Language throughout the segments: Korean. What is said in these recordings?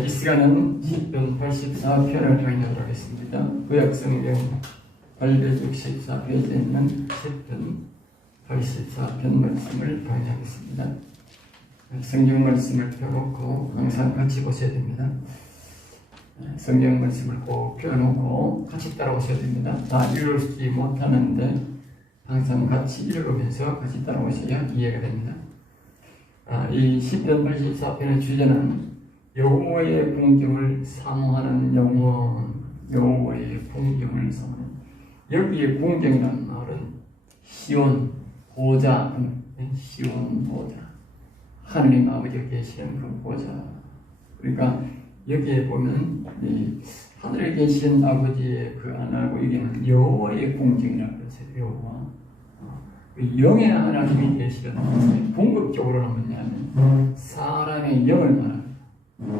이 시간은 시편 84편을 강의하도록 하겠습니다. 구약성경 864페이지에 있는 시편 84편 말씀을 강의하겠습니다. 성경 말씀을 펴놓고 항상 같이 보셔야 됩니다. 성경 말씀을 꼭 펴놓고 같이 따라오셔야 됩니다. 다 읽지 못하는데 항상 같이 읽으면서 같이 따라오셔야 이해가 됩니다. 이 시편 84편의 주제는 여호와의 풍경을 사모하는 영혼, 여호와의 풍경을 사모하는. 여기에 풍경이라는 말은 시온 보좌, 시온 보좌, 하느님 아버지가 계시는 그 보좌. 그러니까 여기에 보면 이 하늘에 계신 아버지의 그 안하고 여기는 여호와의 풍경이라고 해서 여호와, 영의 하나님이 계시는. 궁극적으로는 뭐냐면 사람의 영을 말합니다.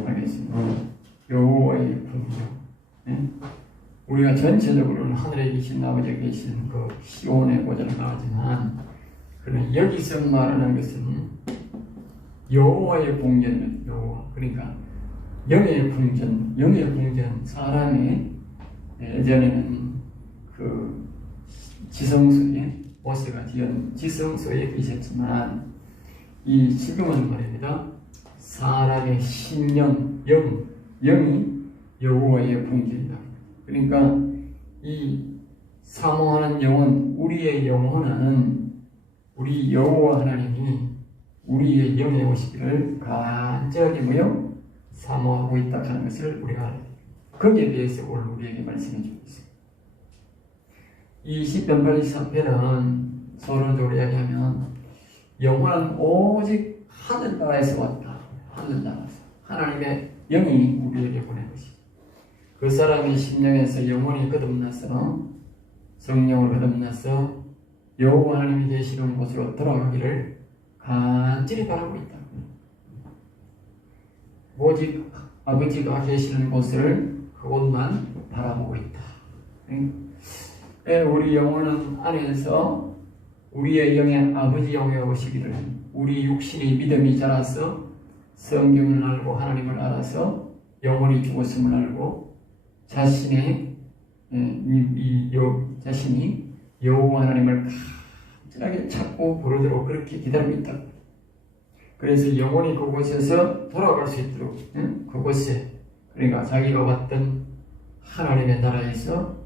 알겠습니다. 여호와의 풍경. 우리가 전체적으로는 하늘에 계신 아버지가 계신 그 시온의 보좌를 말하지만, 그러나 여기서 말하는 것은 여호와의 풍경은 여호와. 그러니까 영의 풍전, 영의 풍전. 사람의 예전에는 그 지성소에 모세가 지은 지성소에 계셨지만, 이 지금은 말입니다. 사람의 심령, 영이 여호와의 풍경이다. 그러니까 이 사모하는 영혼, 우리의 영혼은 우리 여호와 하나님이 우리의 영에 오시기를 간절하게 뭐요? 사모하고 있다 하는 것을 우리가 알아야 됩니다. 거기에 대해서 오늘 우리에게 말씀해 주고 있습니다. 이 시편 84편은 서론적으로 이야기하면 영혼은 오직 하늘나라에서 왔다. 하늘나라에서 하나님의 영이 우리에게 보낸 것이죠. 그 사람의 심령에서 영혼이 거듭나서 성령으로 거듭나서 여호와 하나님이 계시는 곳으로 돌아가기를 간절히 바라고 있다. 오직 아버지가 계시는 곳을 그곳만 바라보고 있다. 우리 영혼은 안에서 우리의 영의 아버지 영에 오시기를, 우리 육신이 믿음이 자라서 성경을 알고 하나님을 알아서 영혼이 죽었음을 알고 자신이 여호와 하나님을 간절하게 찾고 부르도록 그렇게 기다리고 있다. 그래서 영혼이 그곳에서 돌아갈 수 있도록, 그곳에, 그러니까 자기가 왔던 하나님의 나라에서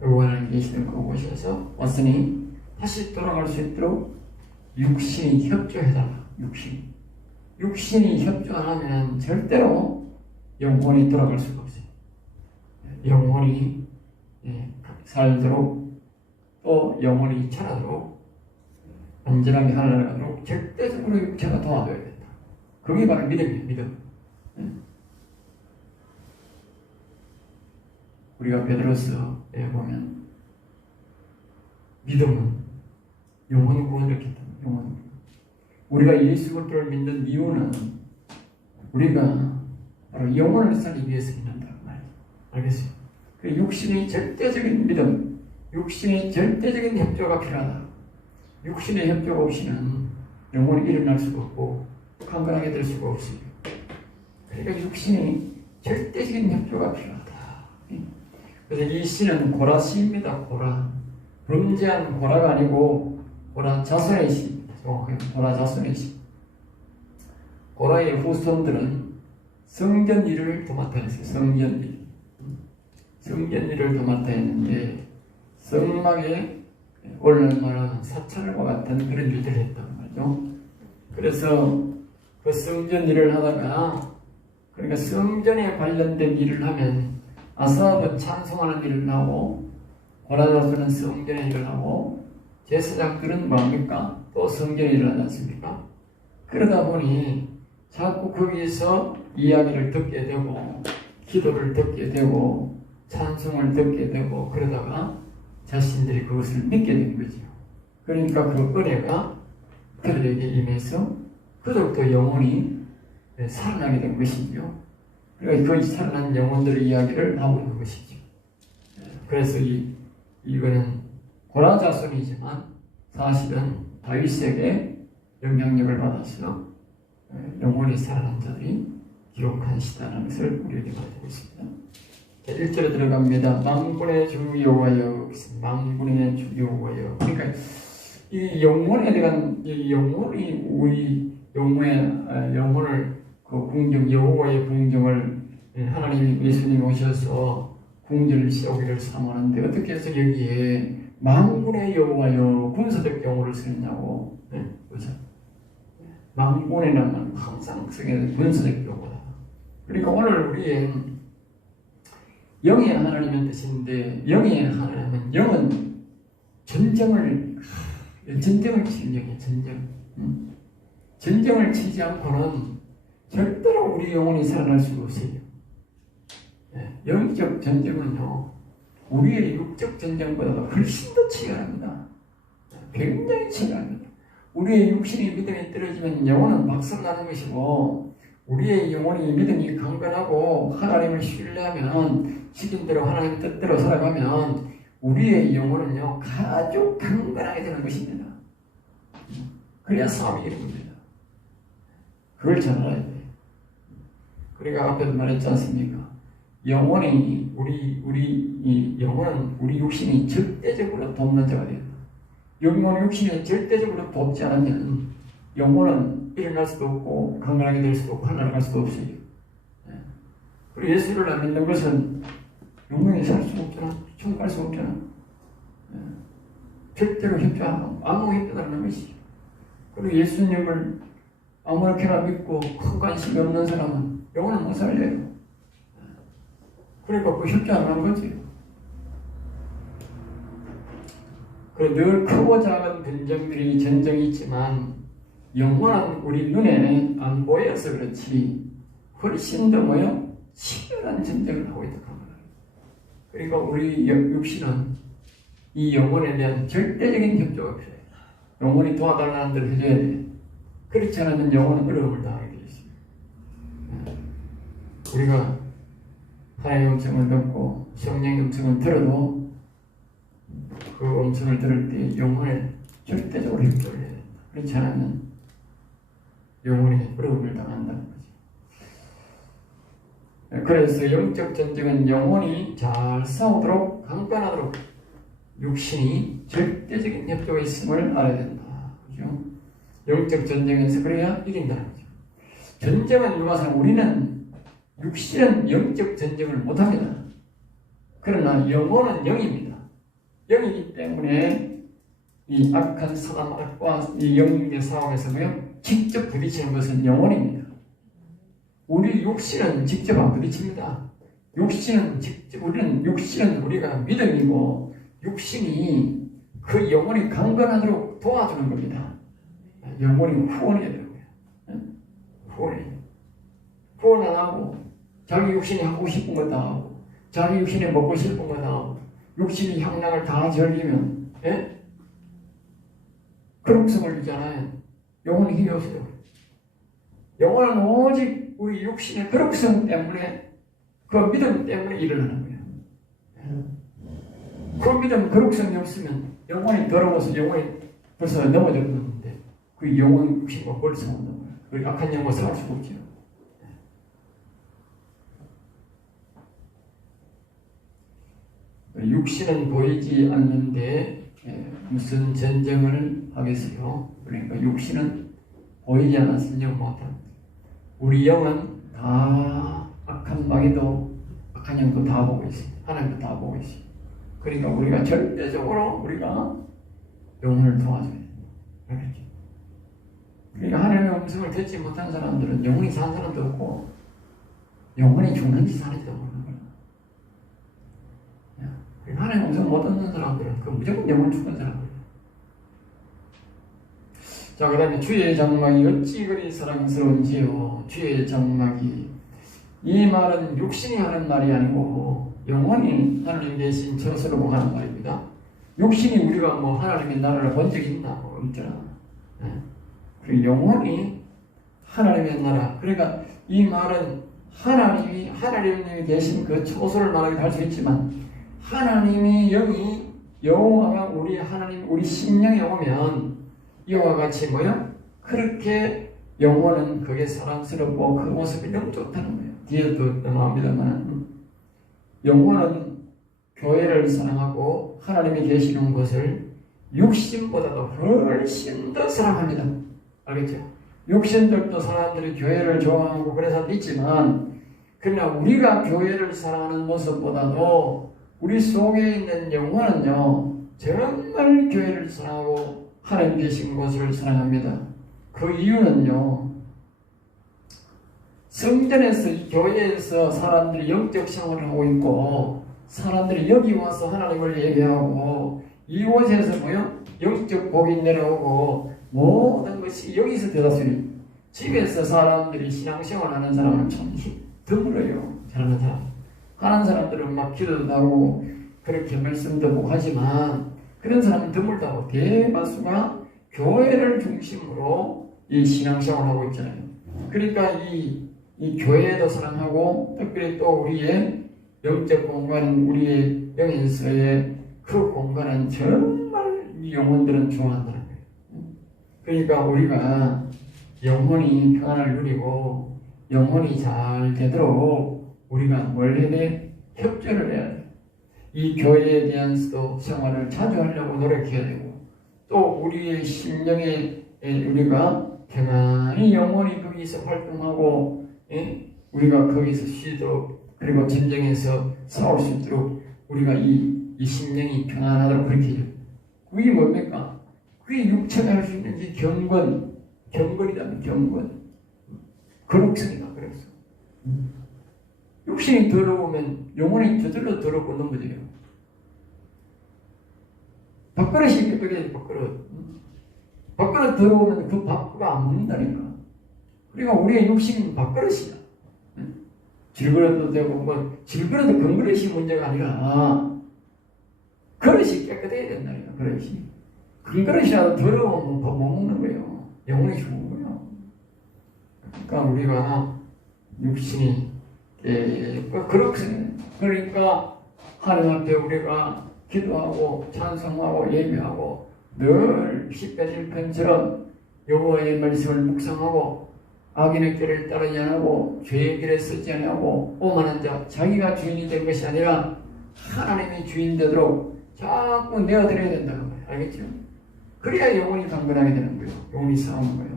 여호와 하나님 계시는 그곳에서 왔으니 다시 돌아갈 수 있도록 육신이 협조해달라. 육신이 협조 안 하면 절대로 영혼이 돌아갈 수가 없어요. 영혼이 살도록, 또 영혼이 자라도록, 안전하게 하나가도록 절대적으로 육체가 도와줘야 된다. 그게 바로 믿음이에요. 믿음. 우리가 베드로서에 보면 믿음은 영혼 구원을 겠다. 영혼 구원. 우리가 예수 그리스도를 믿는 이유는 우리가 바로 영혼을 살리기 위해서 믿는다고 말이에요. 알겠어요? 그 육신의 절대적인 믿음, 육신의 절대적인 협조가 필요하다. 육신의 협조가 없이는 영혼이 일어날 수가 없고 강건하게 될 수가 없어요. 그러니까 육신의 절대적인 협조가 필요하다. 그래서 이 시는 고라 시입니다. 고라. 범죄한 고라가 아니고 고라 자손의 시입니다. 고라 자손의 시. 고라의 후손들은 성전 일을 도맡아 했어요. 성전 일을 도맡아 했는데 성막에 올라가는 사찰과 같은 그런 일들을 했단 말이죠. 그래서 그 성전 일을 하다가, 그러니까 성전에 관련된 일을 하면 아사압은 찬송하는 일을 하고, 고라자손은 성전의 일을 하고, 제사장들은 뭡니까? 또 성전의 일을 하지 않습니까? 그러다 보니 자꾸 거기서 이야기를 듣게 되고, 기도를 듣게 되고, 찬송을 듣게 되고, 그러다가 자신들이 그것을 믿게 된 거죠. 그러니까 그 은혜가 그들에게 임해서 그들도 영혼이 살아나게 된 것이죠. 그러니까 그 살아난 영혼들의 이야기를 하고 있는 것이죠. 그래서 이거는 고라 자손이지만 사실은 다윗에게 영향력을 받아서 영혼이 살아난 자들이 기록하시다는 것을 우리에게 말하고 있습니다. 자, 1절에 들어갑니다. 만군의 주 여호와여, 만군의 주 여호와여. 그러니까 이 영혼에 대한 이 영혼이 우리 영혼을 그 궁정 여호와의 궁정을 하나님 예수님이 오셔서 궁전을 세우기를 사모하는데 어떻게 해서 여기에 만군의 여호와여 군사적 경호를 쓰느냐고. 그렇죠? 만군이라는 항상 쓰게 군사적 경호다. 그러니까 오늘 우리의 영의 하나님의 뜻인데 영의 하나님은 영은 전쟁을 치는 영이에요. 전쟁을 치지 않고는 절대로 우리 영혼이 살아날 수가 없어요. 영적 전쟁은요 우리의 육적 전쟁보다 훨씬 더 치열합니다. 굉장히 치열합니다. 우리의 육신이 믿음이 떨어지면 영혼은 박살나는 것이고 우리의 영혼이 믿음이 강건하고 하나님을 신뢰하면 시킨대로 하나님 뜻대로 살아가면 우리의 영혼은요 아주 강건하게 되는 것입니다. 그래야 싸움이 이기는 겁니다. 그걸 잘 알아야 돼요. 그러니까 앞에도 말했지 않습니까? 영혼이 이 영혼은 우리 육신이 절대적으로 돕는 자가 된다. 영혼 육신이 절대적으로 돕지 않으면 영혼은 일어날 수도 없고 강건하게 될 수도 없고 하나님 갈 수도 없어요. 그리고 예수를 안 믿는 것은 영혼이 살 수 없잖아. 천국 갈 수 없잖아. 절대로 협조하고 아무 협조하는 것이죠. 그리고 예수님을 아무렇게나 믿고 큰 관심이 없는 사람은 영혼을 못 살려요. 그러니까 그 협조 안 하는 거지. 그래 늘 크고 작은 전쟁이 있지만 영혼은 우리 눈에 안 보여서 그렇지 훨씬 더 치열한 전쟁을 하고 있다고 합니다. 그러니까 우리 육신은 이 영혼에 대한 절대적인 협조가 필요해요. 영혼이 도와달라는 대로 해줘야 돼. 그렇지 않으면 영혼은 어려움을 당하게 되어 있습니다. 우리가 하나님의 음성을 듣고 성령의 음성을 들어도 그 음성을 들을 때 영혼에 절대적으로 협조를 해야 된다. 그렇지 않으면 영혼이 어려움을 당한다는 거죠. 그래서 영적 전쟁은 영혼이 잘 싸우도록 강건하도록 육신이 절대적인 협조가 있음을 알아야 된다. 그죠? 영적 전쟁에서 그래야 이긴다는 거죠. 전쟁은 누가상 우리는 육신은 영적 전쟁을 못합니다. 그러나 영혼은 영입니다. 영이기 때문에 이 악한 사람 악과 이 영의 싸움에서 직접 부딪히는 것은 영혼입니다. 우리 육신은 직접 안 부딪힙니다. 우리는 육신은 우리가 믿음이고 육신이 그 영혼이 강건하도록 도와주는 겁니다. 영혼이 후원해야 되는 거예요. 후원 안 하고 자기 육신이 하고 싶은 거 다 하고 자기 육신이 먹고 싶은 거 다 하고 육신이 향락을 다 즐기면 그룹성을 주잖아요. 영혼이 힘이 없어요. 영혼은 오직 우리 육신의 그룹성 때문에 그 믿음 때문에 일어나는 거예요. 그 믿음 그룹성이 없으면 영혼이 더러워서 영혼이 벌써 넘어졌는데 그 영혼 육신과 벌써 못 넘어요. 그 악한 영혼 살 수가 없죠. 육신은 보이지 않는데 무슨 전쟁을 하겠어요? 그러니까 육신은 보이지 않았으면 영 못합니다. 우리 영은 다 악한 마귀도 악한 영도 다 보고 있습니다. 하나님도 다 보고 있습니다. 그러니까 우리가 절대적으로 우리가 영혼을 도와줘야 됩니다. 알겠죠? 그러니까 하나님의 음성을 듣지 못한 사람들은 영혼이 사는 사람도 없고 영혼이 죽는지 사는지도 모르는 거예요. 하나님의 음성을 못 듣는 사람들은 그 무조건 영혼 죽은 사람들이에요. 자, 그 다음에 주의 장막이 어찌 그리 사랑스러운지요. 주의 장막이, 이 말은 육신이 하는 말이 아니고 영혼이 하나님 대신 저스로 하는 말입니다. 육신이 우리가 하나님의 나라를 본 적이 있나? 없잖아. 그리고 영혼이 하나님의 나라. 그러니까 이 말은 하나님이 계신 그 초소를 말하기도 할 수 있지만 하나님이 영이 여호와가 우리 하나님 우리 심령에 오면 이와 같이 그렇게 영혼은 그게 사랑스럽고 그 모습이 너무 좋다는 거예요. 뒤에도 또 나옵니다만 영혼은 교회를 사랑하고 하나님이 계시는 곳을 육신보다도 훨씬 더 사랑합니다. 알겠죠? 육신들도 사람들이 교회를 좋아하고 그래서 있지만 그러나 우리가 교회를 사랑하는 모습보다도 우리 속에 있는 영혼은요 정말 교회를 사랑하고 하나님 계신 곳을 사랑합니다. 그 이유는요 성전에서 교회에서 사람들이 영적 생활을 하고 있고 사람들이 여기 와서 하나님을 예배하고 이곳에서 뭐요? 영적 복이 내려오고 모든 것이 여기서 대다수니 집에서 사람들이 신앙생활 하는 사람은 참 드물어요. 잘하는 사람. 하는 사람들은 막 기도도 하고 그렇게 말씀도 못 하지만 그런 사람은 드물다고 대다수가 교회를 중심으로 이 신앙생활을 하고 있잖아요. 그러니까 이 교회도 사랑하고 특별히 또 우리의 영적 공간, 우리의 영인서의 그 공간은 정말 이 영혼들은 좋아한다는 거예요. 그러니까 우리가 영혼이 평안을 누리고 영혼이 잘 되도록 우리가 뭘 해야 돼? 협조를 해야 돼. 이 교회에 대한 생활을 자주 하려고 노력해야 되고 또 우리의 심령에 우리가 평안히 영혼이 거기서 활동하고 우리가 거기서 쉬도록 그리고 전쟁에서 싸울 수 있도록 우리가 이 심령이 평안하도록 그렇게 해요. 그게 뭡니까? 그게 육체가 할 수 있는 이 경건이라는 경건. 거룩성이다 그랬어. 육신이 더러우면 영혼이 저절로 더럽고 넘어져요. 밥그릇이 깨끗해야지 밥그릇. 밥그릇 더러우면 그 밥그릇 안 먹는다니까. 그러니까 우리의 육신은 밥그릇이야. 질그릇도 되고 뭐 질그릇도 건그릇이 문제가 아니라 그릇이 깨끗해야 된다니까. 그릇이 건그릇이라도 더러우면 밥 못 먹는 거예요. 영혼이 죽은 거예요. 그러니까 우리가 육신이 그렇거든요. 그러니까 하나님 앞에 우리가 기도하고 찬송하고 예배하고 늘 시편 1편처럼 여호와의 말씀을 묵상하고 악인의 길을 따르지 않고 죄의 길에 서지 않고 오만한 자 자기가 주인이 된 것이 아니라 하나님이 주인 되도록 자꾸 내어드려야 된다는 거예요. 알겠죠? 그래야 영혼이 강건하게 되는 거예요. 영혼이 싸우는 거예요.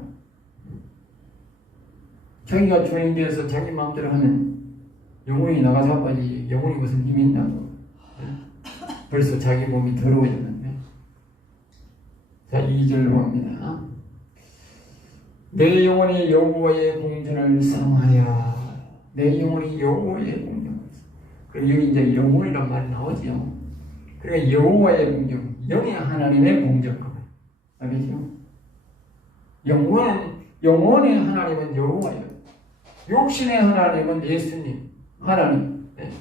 자기가 주인 되어서 자기 마음대로 하면 영혼이 나가서 하지 영혼이 무슨 힘이 있냐고. 벌써 자기 몸이 더러워졌는데. 자 2절 봅니다. 내 영혼이 여호와의 공전을 사모하여. 내 영혼이 여호와의 공전을. 그럼 여기 이제 영혼이란 말이 나오죠. 그러니까 여호와의 공전, 영의 하나님의 공전. 알겠죠? 영혼의 하나님은 여호와예요. 육신의 하나님은 예수님, 하나님. 네.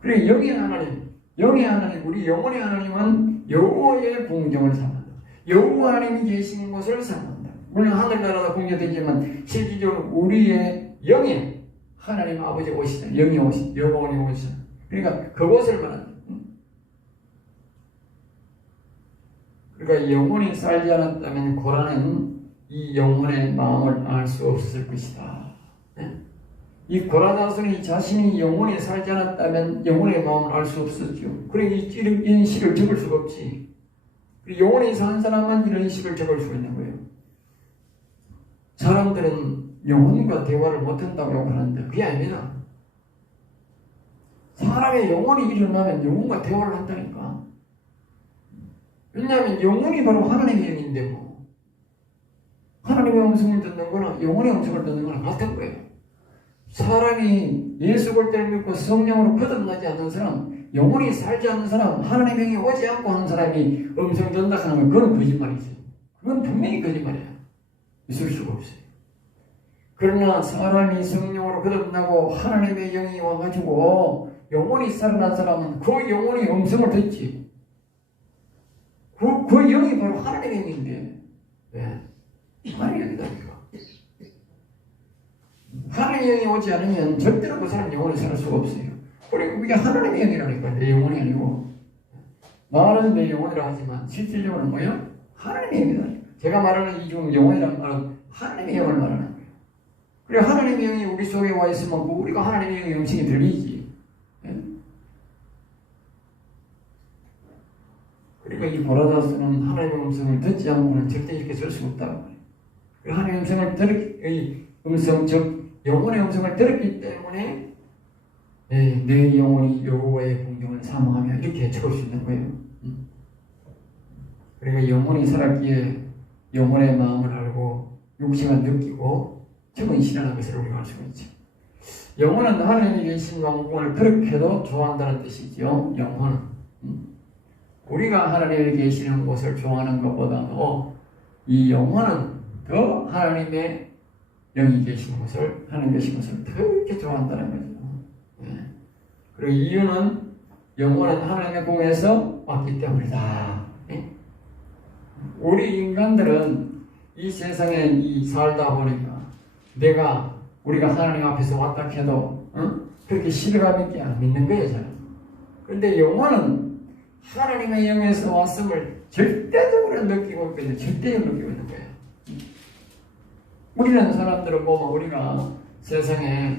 그래 영의 하나님, 우리 영혼의 하나님은 여호와의 공정을 사모한다. 여호와 하나님이 계시는 곳을 사모한다. 물론 하늘나라도 공개되지만 실질적으로 우리의 영의 하나님 아버지 오시잖아요. 영이 오시, 영혼이 오시잖아요. 그러니까 그곳을 말한다. 그러니까 영혼이 살지 않았다면 고라는 이 영혼의 마음을 알 수 없을 것이다. 네? 이 고라 자손이 자신이 영혼이 살지 않았다면 영혼의 마음을 알 수 없었죠. 그러니까 이런 시를 적을 수가 없지. 영혼이 산 사람만 이런 시를 적을 수 있는 거예요. 사람들은 영혼과 대화를 못한다고 욕하는데 그게 아닙니다. 사람의 영혼이 일어나면 영혼과 대화를 한다니까. 왜냐하면 영혼이 바로 하나님의 영인데 뭐 하나님의 음성을 듣는 거나 영혼의 음성을 듣는 거나 같은 거예요. 사람이 예수 그리스도를 믿고 성령으로 거듭나지 않는 사람, 영혼이 살지 않는 사람, 하나님의 영이 오지 않고 하는 사람이 음성 듣는다 하는 건 그건 거짓말이죠. 그건 분명히 거짓말이야. 있을 수가 없어요. 그러나 사람이 성령으로 거듭나고 하나님의 영이 와가지고 영혼이 살아난 사람은 그 영혼이 음성을 듣지. 그 영이 바로 하나님의 영인데, 네. 하나님의 영이다. 하나님의 영이 오지 않으면 절대로 그 사람 영혼이 살 수가 없어요. 그리고 그게 하나님의 영이라니까, 내 영혼이 아니고. 말은 내 영혼이라 하지만 실질적으로는 뭐예요? 하나님의 영이라니까. 제가 말하는 이 중 영혼이란 말은 하나님의 영을 말하는 거예요. 그래 하나님의 영이 우리 속에 와 있으면 우리가 하나님의 영의 음성이 들리지. 예? 그러니까 이 보라다스는 하나님의 음성을 듣지 않고는 절대 이렇게 설 수가 없다고 말이에요. 하나님의 음성을 즉 영혼의 음성을 들었기 때문에 내 영혼이 여호와의 공경을 사모하며 이렇게 적을 수 있는 거예요. 그러니까 영혼이 살았기에 영혼의 마음을 알고 육신을 느끼고 적은 신하는 것을 우리가 알 수가 있죠. 영혼은 하나님이 계신 왕궁을 그렇게도 좋아한다는 뜻이죠. 영혼은 우리가 하나님이 계시는 곳을 좋아하는 것보다도 이 영혼은 더 하나님의 영이 계신 곳을 하나님 계신 곳을 더 이렇게 좋아한다는 거죠. 그리고 이유는 영혼은 하나님의 공에서 왔기 때문이다. 우리 인간들은 이 세상에 살다 보니까 우리가 하나님 앞에서 왔다 해도 그렇게 실감 있게 안 믿는 거예요. 저는. 그런데 영혼은 하나님의 영에서 왔음을 절대적으로 느끼고 있거든요. 절대적으로 느끼고 있는 거예요. 우리는 사람들은 보면 우리가 세상에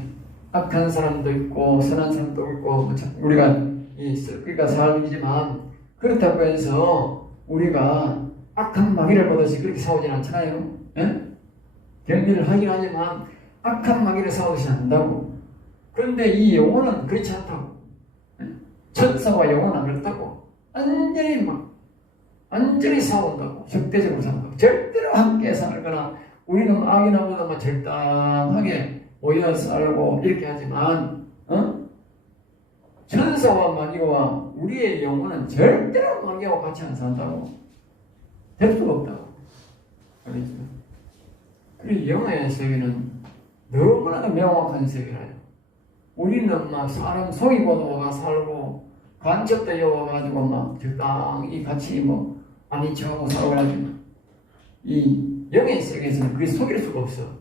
악한 사람도 있고 선한 사람도 있고 우리가 삶이지만 그렇다고 해서 우리가 악한 마귀를 보듯이 그렇게 싸우진 않잖아요. 예? 경비를 하긴 하지만 악한 마귀를 싸우듯이 한다고. 그런데 이 영혼은 그렇지 않다고. 천사와 영혼은 안 그렇다고. 완전히 싸운다고. 적대적으로 싸운다고. 절대로 함께 살거나 우리는 악인하고도 적당하게 모여 살고 이렇게 하지만 천사와 마귀와 우리의 영혼은 절대로 마귀와 같이 안 산다고. 될 수가 없다고. 알겠죠? 그리고 영의 세계는 너무나도 명확한 세계라요. 우리는 막 사람 속이고도 와가 살고 간첩도 여와가지고 막 적당히 같이 아닌 척하고 살아가지고 이 영의 세계에서는 그게 속일 수가 없어.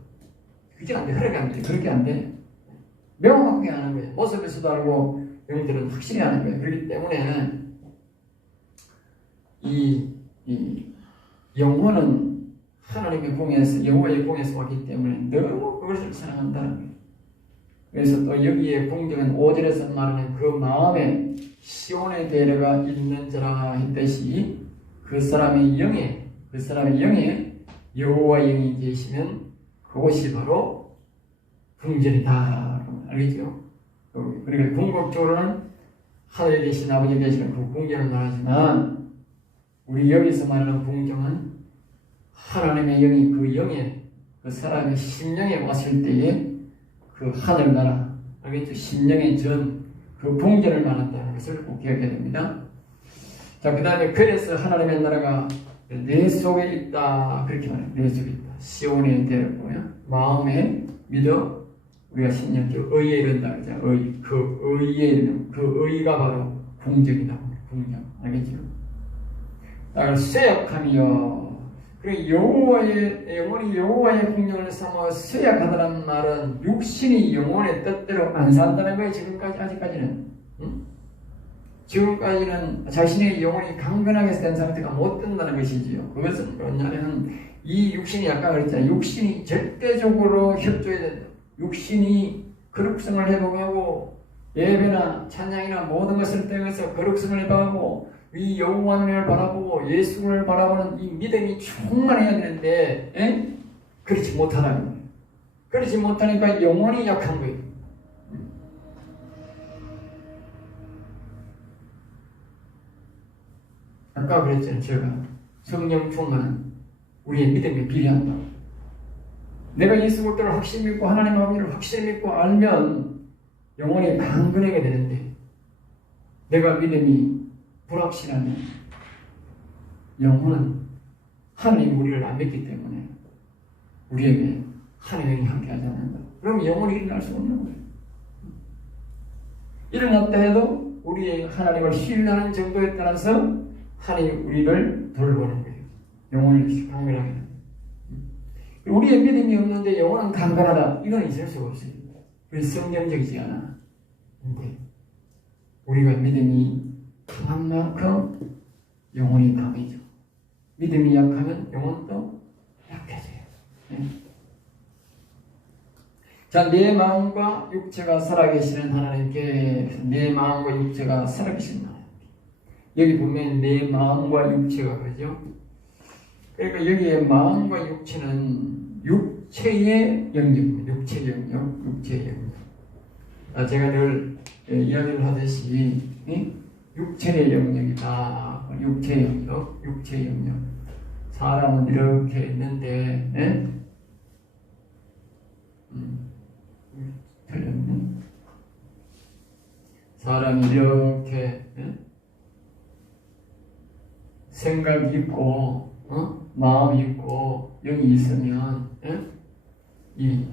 그게 안 돼. 그렇게 안 돼. 그렇게 안 돼. 명확하게 하는 거예요. 모습에서도 알고 영들은 확실히 하는 거예요. 그렇기 때문에 이 영혼은 하나님의 공에서 여호와의 공에서 왔기 때문에 너무 그것을 사랑한다는 거예요. 그래서 또 여기에 공경은 5절에서 말하는 그 마음에 시온의 대려가 있는 자라 했듯이 그 사람의 영에 여호와의 영이 계시면 그곳이 바로 궁전이다. 알겠죠? 그러니까 궁극적으로는 하늘에 계신 아버지 계시는 그 궁전을 말하지만 우리 여기서 말하는 궁전은 하나님의 영이 그 영에 그 사람의 심령에 왔을 때에 그 하늘나라, 알겠죠? 심령의 그 궁전을 말한다는 것을 꼭 기억해야 됩니다. 자, 그 다음에 그래서 하나님의 나라가 내 속에 있다. 그렇게 말해요. 내 속에 있다. 시온의 대를 뭐야? 마음에 믿어 우리가 신념적 의에 이른다. 그 의에 이르는 그 의가 바로 궁전이다. 궁전. 알겠죠? 나를 쇠약하며 그리고 영혼이 여호와의 궁전을 삼아 쇠약하다는 말은 육신이 영혼의 뜻대로 안 산다는 거예요. 아직까지는. 지금까지는 자신의 영혼이 강건하게 된 상태가 못 된다는 것이지요. 그것은 뭐냐면 이 육신이 아까 그랬잖아요. 육신이 절대적으로 협조해야 된다. 육신이 거룩성을 회복하고 예배나 찬양이나 모든 것을 통해서 거룩성을 회복하고 이 여호와를 바라보고 예수를 바라보는 이 믿음이 충만해야 되는데 그렇지 못하다는 거예요. 그렇지 못하니까 영혼이 약한 거예요. 아까 그랬잖아요. 제가 성령 충만 우리의 믿음에 비례한다고. 내가 예수 그리스도를 확실히 믿고 하나님 아버지를 확실히 믿고 알면 영혼이 강건하게 되는데 내가 믿음이 불확실하면 영혼은 하나님이 우리를 안 믿기 때문에 우리에게 하나님이 함께하지 않는다. 그럼 영혼이 일어날 수 없는 거예요. 일어났다 해도 우리의 하나님을 신뢰하는 정도에 따라서 하나님이 우리를 돌보는 거예요. 영혼을 강건하게 하는 거예요. 우리의 믿음이 없는데 영혼은 강건하다. 이건 있을 수가 없어요. 그래서 성경적이지 않아. 근데 우리가 믿음이 강한 만큼 영혼이 강해져. 믿음이 약하면 영혼도 자, 내 마음과 육체가 살아계시는 하나님께, 내 마음과 육체가 살아계시는 하나님. 여기 보면 내 마음과 육체가 그죠? 그러니까 여기에 마음과 육체는 육체의 영역입니다. 육체의 영역, 육체의 영역. 제가 늘 이야기를 하듯이 육체의 영역이다. 육체의 영역, 육체의 영역. 사람은 이렇게 있는데, 틀렸네. 사람이 이렇게 생각이 있고 마음이 있고 영이 있으면 이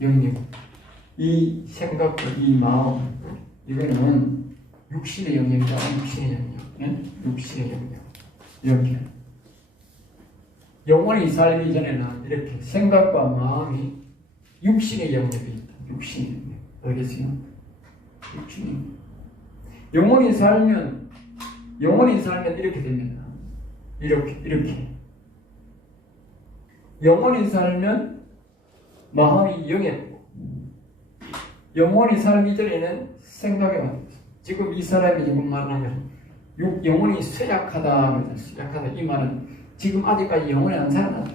영역, 이 생각과 이 마음, 이거는 육신의 영역이다. 육신의 영역, 육신의 영역. 이렇게 영원히 살기 전에는 이렇게 생각과 마음이 육신의 영역이 있다. 육신의 영역. 알겠어요? 육신의 영역. 영원히 살면 이렇게 됩니다. 이렇게. 영원히 살면 마음이 영했고, 영원히 살기 전에는 생각이 왔다. 지금 이 사람이 지금 말하면 영혼이 쇠약하다. 쇠약하다. 이 말은 지금 아직까지 영혼이 안 살아났다.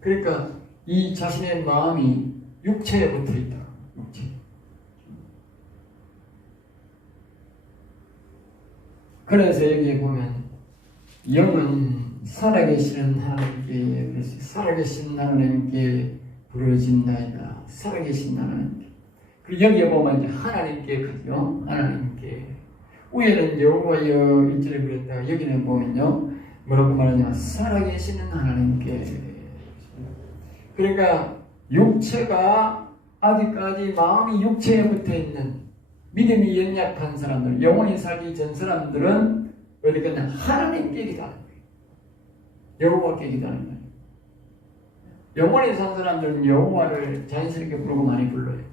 그러니까 이 자신의 마음이 육체에 붙어 있다. 육체. 그래서 여기에 보면 영은 살아계시는 하나님께, 그래서 살아계신 하나님께 부르짖나이다. 살아계신 하나님께. 그리고 여기에 보면 이제 하나님께 그죠? 하나님께. 위에는 여호와여 1절에 그랬다가 여기는 보면요 뭐라고 말하냐, 살아계시는 하나님께. 그러니까 육체가 아직까지 마음이 육체에 붙어있는 믿음이 연약한 사람들, 영원히 살기 전 사람들은 어디 갔냐, 하나님께 기도하는 거예요. 여호와께 기도하는 거예요. 영원히 산 사람들은 여호와를 자연스럽게 부르고 많이 불러요.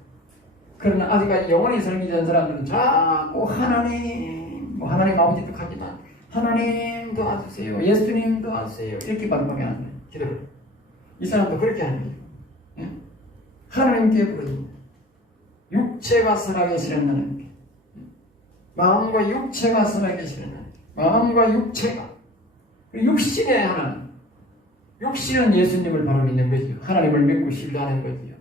그러나 아직까지 영원히 살기 전 사람들은 자꾸 하나님, 뭐 하나님 아버지 뜻하지만 하나님 도와주세요, 예수님 도와주세요, 이렇게 반복해 하는 거예요. 기도를. 이 사람도 그렇게 하는 거예요. 예? 하나님께 부르짖는, 육체가 살아계시는 하나님께, 마음과 육체가 살아계시는 하나님께, 마음과 육체가, 육신의 하나님, 육신은 예수님을 바로 믿는 거지요. 하나님을 믿고 신뢰하는 거지요.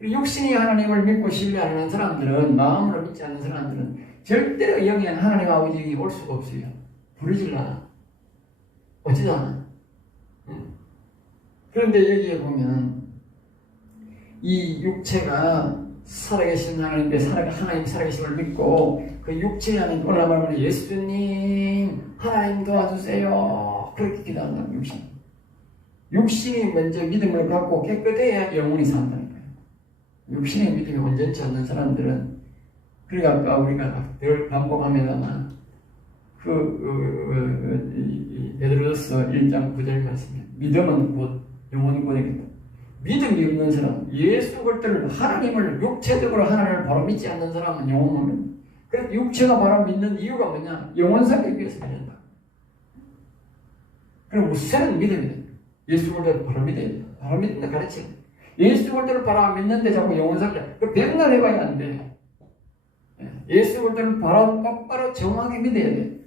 육신이 하나님을 믿고 신뢰하는 사람들은, 마음으로 믿지 않는 사람들은 절대로 영에 하나님 아버지 올 수가 없어요. 부르질라나 어찌잖아. 그런데 여기에 보면 이 육체가 살아계신 하나님께, 하나님 살아계심을 믿고 그 육체에 하나님 올라가면 예수님 하나님 도와주세요, 그렇게 기도한다는 육신. 육신이 먼저 믿음을 갖고 깨끗해야 영혼이 산다는 거예요. 육신의 믿음이 온전치 않는 사람들은, 그러니까 아까 우리가 늘 반복합니다만 베드로서 1장 9절 말씀이에요. 믿음은 곧 영혼이 곧이겠다. 믿음이 없는 사람, 예수 그리스도를, 하나님을 육체적으로 하나님을 바로 믿지 않는 사람은 영혼을 믿는. 그래서 육체가 바로 믿는 이유가 뭐냐? 영혼 살기 위해서 믿는다. 그럼 우선은 믿음이 된다. 예수 그리스도를 바로 믿어야 된다. 바로 믿는다 가르치는. 예수 그리스도를 바로 믿는데 자꾸 영혼 살기, 그 백날 해봐야 안 돼. 예수 그리스도를 바로 똑바로 정확하게 믿어야 돼.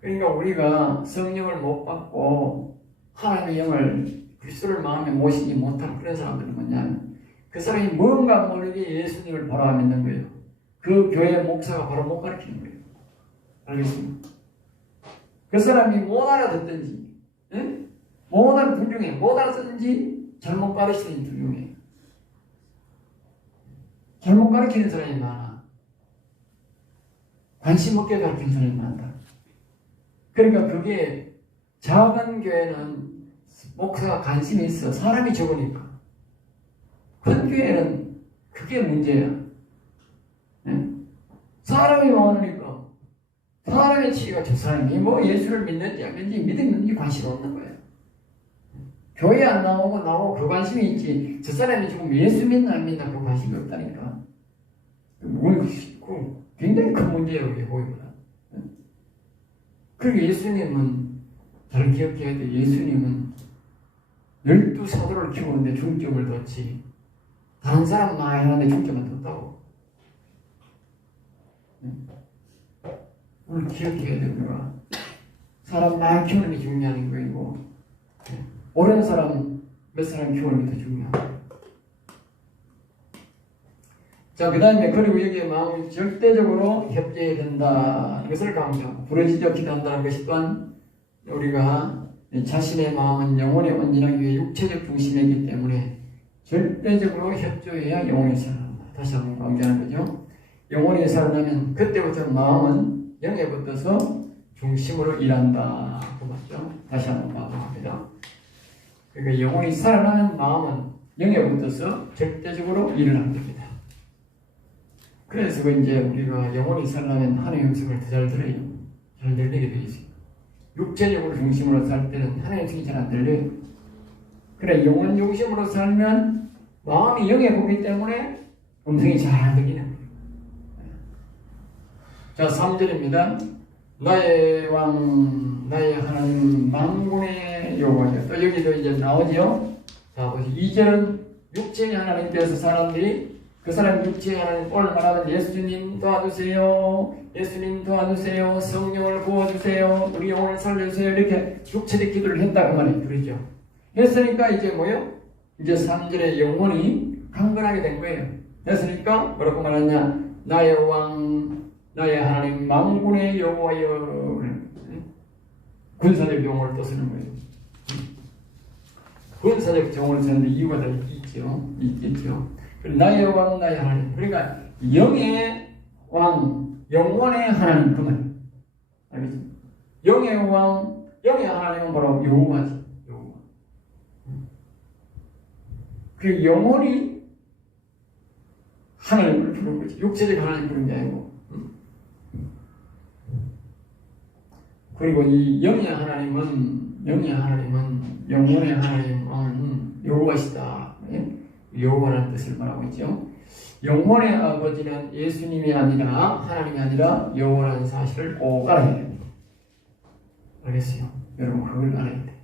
그러니까 우리가 성령을 못 받고 하나님의 영을, 그리스도를 마음에 모시지 못한 그런 사람들은 뭐냐면, 그 사람이 뭔가 모르게 예수님을 바로 안 믿는 거예요. 그 교회 목사가 바로 못 가르치는 거예요. 알겠습니까? 그 사람이 못 알아듣든지, 못 알아듣든지, 못 알아듣든지 잘못 가르치는 중요해요. 잘못 가르치는 사람이 많아. 관심 없게 가르치는 사람이 많다. 그러니까 그게 작은 교회는 목사가 관심이 있어. 사람이 적으니까. 큰 교회는 그게 문제야. 사람이 많으니까 사람의 치가, 저 사람이 뭐 예수를 믿는지 안 믿는지 믿는지 관심 없는 거예요. 교회 안 나오고 그 관심이 있지, 저 사람이 지금 예수 믿나 안 믿나 그 관심이 없다니까. 굉장히 큰 문제예요, 이게 보이보다. 그리고 예수님은 잘 기억해야 돼. 예수님은 12사도를 키우는데 중점을 뒀지. 다른 사람 많이 하는데 중점을 뒀다고. 오늘 기억해야 돼. 우리가 사람 많이 키우는 게 중요한 거이고, 옳은 사람 몇 사람 키우는 게 더 중요하고. 자, 그 다음에 그리고 여기에 마음이 절대적으로 협조해야 된다. 이것을 강조하고, 부러지지 기도한다는 것이 또한 우리가 자신의 마음은 영혼에 온전하기 위해 육체적 중심이기 때문에 절대적으로 협조해야 영혼이 살아난다. 다시 한번 강조하는 거죠. 영혼이 살아나면 그때부터 마음은 영에 붙어서 중심으로 일한다. 그 맞죠? 다시 한번 강조합니다. 그러니까 영혼이 살아나는 마음은 영에 붙어서 절대적으로 일을 하게 됩니다. 그래서 이제 우리가 영혼이 살아나면 하나님의 음성을 더 잘 들어요. 잘 들리게 되어 있어요. 육체적으로 중심으로 살 때는 하나님의 음성이 잘 안 들려요. 그래, 영혼 중심으로 살면 마음이 영에 보기 때문에 음성이 잘 들리는 거예요. 자, 3절입니다. 나의 왕, 나의 하나님, 만군의 여호와여. 또 여기도 이제 나오죠. 자, 보세요. 2절은 육체의 하나님께서 사람들이 그 사람 육체의 하나님, 오늘 말하는 예수님 도와주세요, 예수님 도와주세요, 성령을 부어주세요, 우리 영혼을 살려주세요, 이렇게 육체적 기도를 했다 그 말이 그러죠. 했으니까 이제 뭐요? 이제 3절에 영혼이 강건하게 된 거예요. 됐으니까 뭐라고 말하냐? 나의 왕, 나의 하나님, 만군의 여호와여. 군사적 용어를 또 쓰는 거예요. 군사적 용어를 쓰는데 이유가 다 있겠죠. 나의 왕, 나의 하나님. 그러니까 영의 왕, 영혼의 하나님 그 말. 알겠지? 영의 왕, 영의 하나님은 바로 여호와지. 여호와. 그 영혼이 하나님을 부르는 거지. 육체적 하나님 부르는 게 아니고. 그리고 이 영의 하나님은 영혼의 하나님은 여호와시다. 여호와라는 뜻을 말하고 있죠. 영혼의 아버지는 예수님이 아니라 하나님이 아니라 여호와라는 사실을 꼭 알아야 됩니다. 알겠어요? 여러분 그걸 알아야 돼.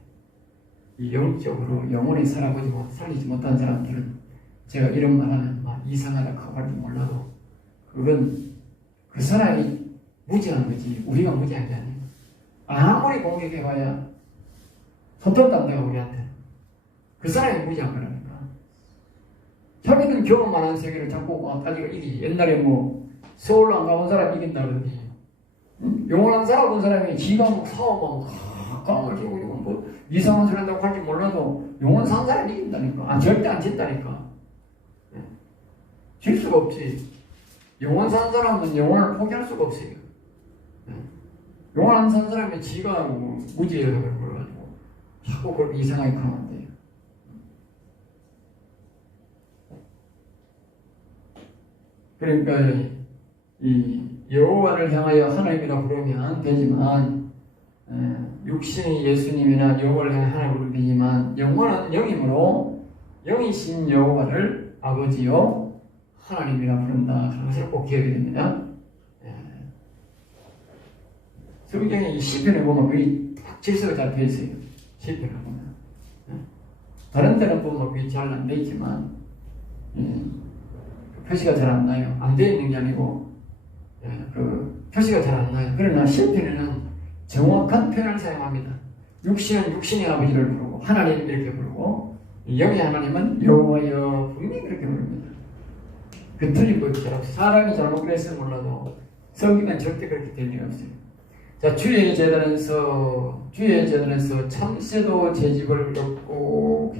이 영적으로 영혼이 살리지 못한 사람들은 제가 이런 말하면 막 이상하다 하고 할지 몰라도 그건 그 사람이 무지한 거지 우리가 무지한 게 아니에요. 아무리 공격해봐야 손톱도 안 대고 우리한테 그 사람이 무지한 거라니까. 자기는 경험 많은 세계를 자꾸 따지고 이기지. 옛날에 뭐 서울로 안 가본 사람이 이긴다 그러더니 영원한 살아본 사람이 지가 뭐 사오면 깡을 지고 뭐 이상한 소리 한다고 할지 몰라도 영원 산 사람이 이긴다니까. 절대 안 진다니까. 질 수가 없지. 영원 산 사람은 영원을 포기할 수가 없어요. 영원 안 산 사람이 지가 뭐 무지해서 그래가지고 자꾸 그렇게 이상하게 가면 안 돼요. 그러니까 이 여호와를 향하여 하나님이라 부르면 되지만 육신이 예수님이나 여호와를 향해 하나님 부르면 되지만 영혼은 영이므로 영이신 여호와를 아버지요 하나님이라 부른다. 그런 것을 꼭 기억해야 됩니다. 성경에 이 시편에 보면 그게 딱 질서가 잡혀 있어요. 시편을 보면 다른 데는 보면 그게 잘 안 돼 있지만 표시가 잘 안 나요. 안 돼 있는 게 아니고 그 표시가 잘 안 나요. 그러나 시편에는 정확한 표현을 사용합니다. 육신은 육신의 아버지를 부르고 하나님 이렇게 부르고 영의 하나님은 여호와여 분명히 그렇게 부릅니다. 그 틀린 거 있더라고요. 사람이 잘못 그랬으면 몰라도 성경은 절대 그렇게 될 리가 없어요. 자, 주의 재단에서 참새도 제 집을 얻고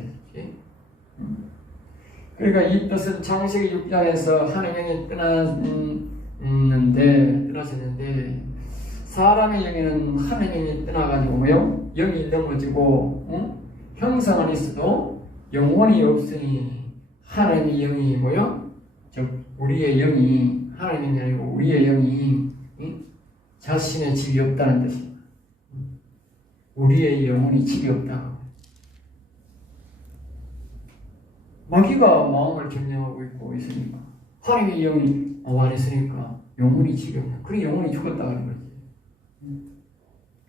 그러니까 이 뜻은 창세기 6장에서 하나님이 떠나셨는데 사람의 영에는 하나님이 떠나가지고 뭐요? 영이 넘어지고 형상은 있어도 영혼이 없으니 하나님의 영이 뭐요? 즉 우리의 영이 하나님이 아니고 우리의 영이 자신의 집이 없다는 뜻입니다. 우리의 영혼이 집이 없다. 마귀가 마음을 점령하고 있으니까 하나님의 영이 안에 있으니까 영혼이 집이 없다. 그래 영혼이 죽었다 하는 거지.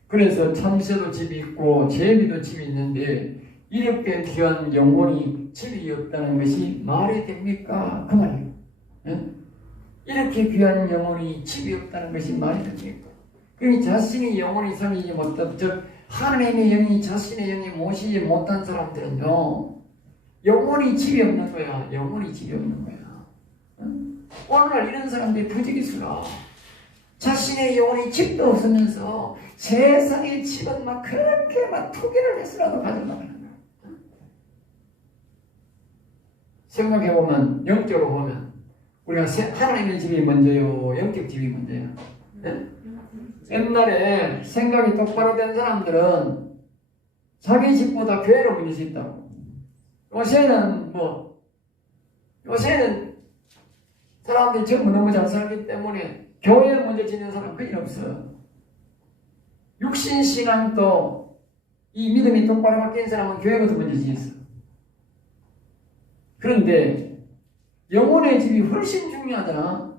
그래서 참새도 집이 있고 제비도 집이 있는데 이렇게 귀한 영혼이 집이 없다는 것이 말이 됩니까? 그 말이에요. 예? 이렇게 귀한 영혼이 집이 없다는 것이 말이 됩니까? 그러니 자신의 영혼이 살리지 못한, 즉 하나님의 영이 자신의 영이 모시지 못한 사람들은요, 영혼이 집이 없는 거야. 영혼이 집이 없는 거야. 오늘날 이런 사람들이 부지기수라. 자신의 영혼이 집도 없으면서 세상의 집은 막 그렇게 막 투기를 해서라도 가져나가는 거야. 생각해보면, 영적으로 보면 우리가 하나님의 집이 먼저요, 영적 집이 먼저요. 네? 옛날에 생각이 똑바로 된 사람들은 자기 집보다 교회로 문질 수 있다고. 요새는 사람들이 전부 너무 잘 살기 때문에 교회를 먼저 짓는 사람 거의 없어요. 육신신앙도 이 믿음이 똑바로 바뀐 사람은 교회부터 먼저 짓어. 그런데 영혼의 집이 훨씬 중요하잖아.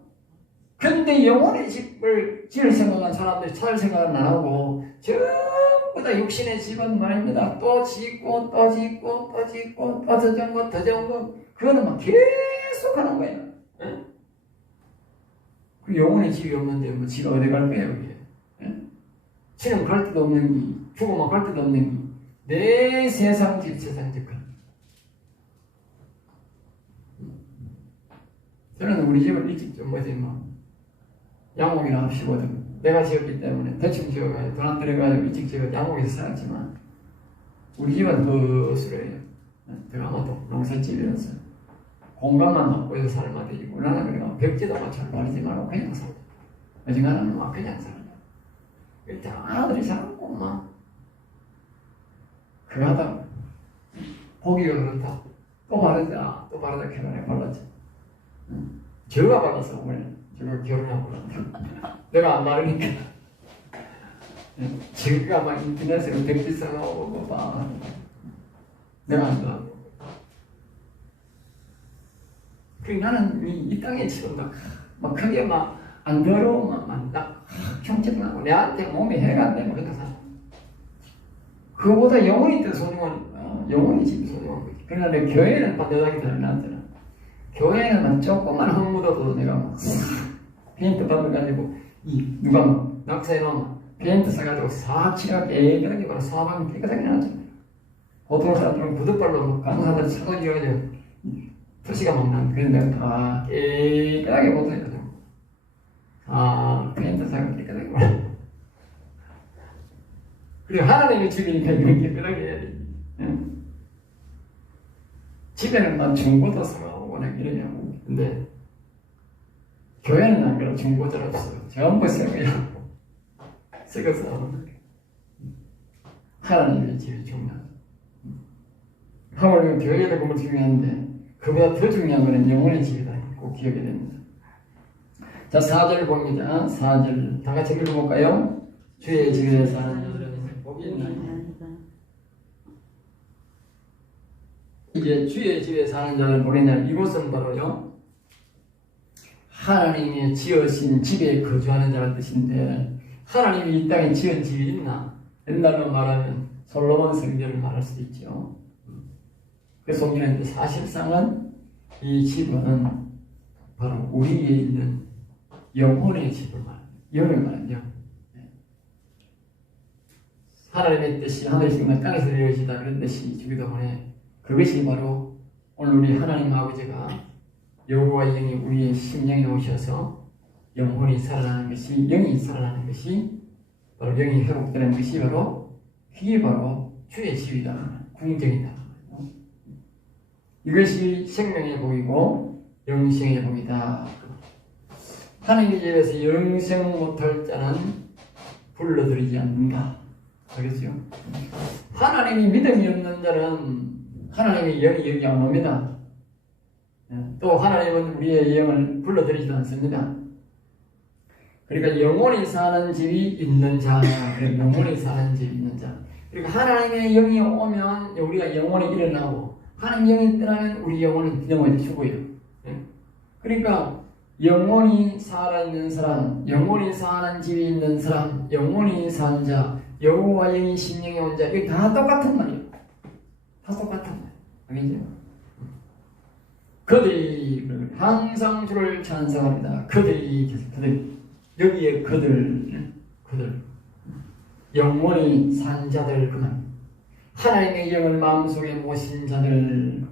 근데 영혼의 집을 지을 생각한 사람들이 찾을 생각은 안 하고 전부 다 육신의 집은 말입니다. 또 짓고 또 짓고 또 짓고 또 더 좋은 거 더 좋은 거 그거는 막 계속 하는 거야. 예? 그 영혼의 집이 없는데 뭐 지가 어디 갈 거야 여기. 예? 지금 갈 데도 없는 기, 죽으면 갈 데도 없는 기. 내 세상 집 세상 집 가. 저는 우리 집을 일찍 좀 양옥이나 합시거든. 내가 지었기 때문에 대충 지어가지고 돈 안 들여가지고 일찍 지어 양옥에서 살았지만 우리 집은 거수래요. 들어가면 농사집이라서 공간만 확보해서 살면 되지. 나는 그래가 벽지도 잘 바르지 말고 그냥 살자. 어지간하면 막 그냥 살자. 일단 아들이 살았고 막 그거 하다 보기가 그렇다. 또 바르자 캐나에 발랐지. 저가 받아서 원래 저가 결혼하고 그런다. 내가 안 바르니까 저가 막 인터넷으로 백지 써놓고 봐. 내가 안 봐. 그러니까 나는 이 땅에 지금 막 크게 막 안 더러우면 막 경청나고 내한테 몸에 해가 안 되면 그냥 살아. 그거보다 영혼이 더 소중한 영혼이 집이 소중한 거지. 그러나 내 교회는 반대하게 달라놨잖아. 교회는 막 조금만 흙 묻어도 내가 막 페인트 받아가지고 누가 막 낙서해놓으면 페인트 써가지고 싹 칠하고 깨끗하게 바로 사방 깨끗하게 나왔잖아. 보통 사람들은 구두발로 강사들 차고 지어가지고 표시가 막 난. 그래서 내가 다 깨끗하게 보도했거든. 페인트 써가지고 깨끗하게 봐. 그리고 하나님의 집이니까 이런 깨끗하게 해야 돼. 응? 집에는 막 중고도 써가고 그냥 이러냐고. 근데 교회는 안 그래. 중고자로 없어요. 전부 새거야. 새거서 하나님의 집이 중요하죠. 하물며 교회도 보면 중요한데 그보다 더 중요한 것은 영혼의 집이다. 꼭 기억해야 됩니다. 자, 4절 봅니다. 4절 다 같이 읽어볼까요? 주의 집에 사는 자들은 복이 있나니. 이제 주의 집에 사는 자들은 복이 있나니. 이곳은 바로요 하나님이 지으신 집에 거주하는 자란 뜻인데, 하나님이 이 땅에 지은 집이 있나? 옛날로 말하면 솔로몬 성전을 말할 수도 있죠. 그래서 우리는 사실상은 이 집은 바로 우리에 있는 영혼의 집을 말합니다. 영을 말하죠. 하나님의 뜻이 하늘에서 땅에서 이루어지다 그런 뜻이 주기도 하네. 그것이 바로 오늘 우리 하나님 아버지가 여호와 영이 우리의 심령에 오셔서 영혼이 살아나는 것이, 영이 살아나는 것이 바로 영이 회복되는 것이 바로 그게 바로 주의 집이다, 궁정이다. 이것이 생명의 복이고 영생의 복이다. 하나님의 집에서 영생 못할 자는 불러들이지 않는다. 알겠죠? 하나님이 믿음이 없는 자는 하나님의 영이 여기 안 옵니다. 또 하나님은 우리의 영을 불러들이지도 않습니다. 그러니까 영혼이 사는 집이 있는 자, 영혼이 사는 집이 있는 자. 그러니까 하나님의 영이 오면 우리가 영혼이 일어나고, 하나님의 영이 떠나면 우리 영혼이 죽어요. 그러니까 영혼이 살아있는 사람, 영혼이 사는 집이 있는 사람, 영혼이 사는 자, 여호와 영이 심령에 온 자, 이게 다 똑같은 말이에요. 다 똑같은 말. 알겠죠? 그들이 항상 주를 찬송합니다. 그들이 여기에 그들 영원히 산 자들 그만, 하나님의 영을 마음속에 모신 자들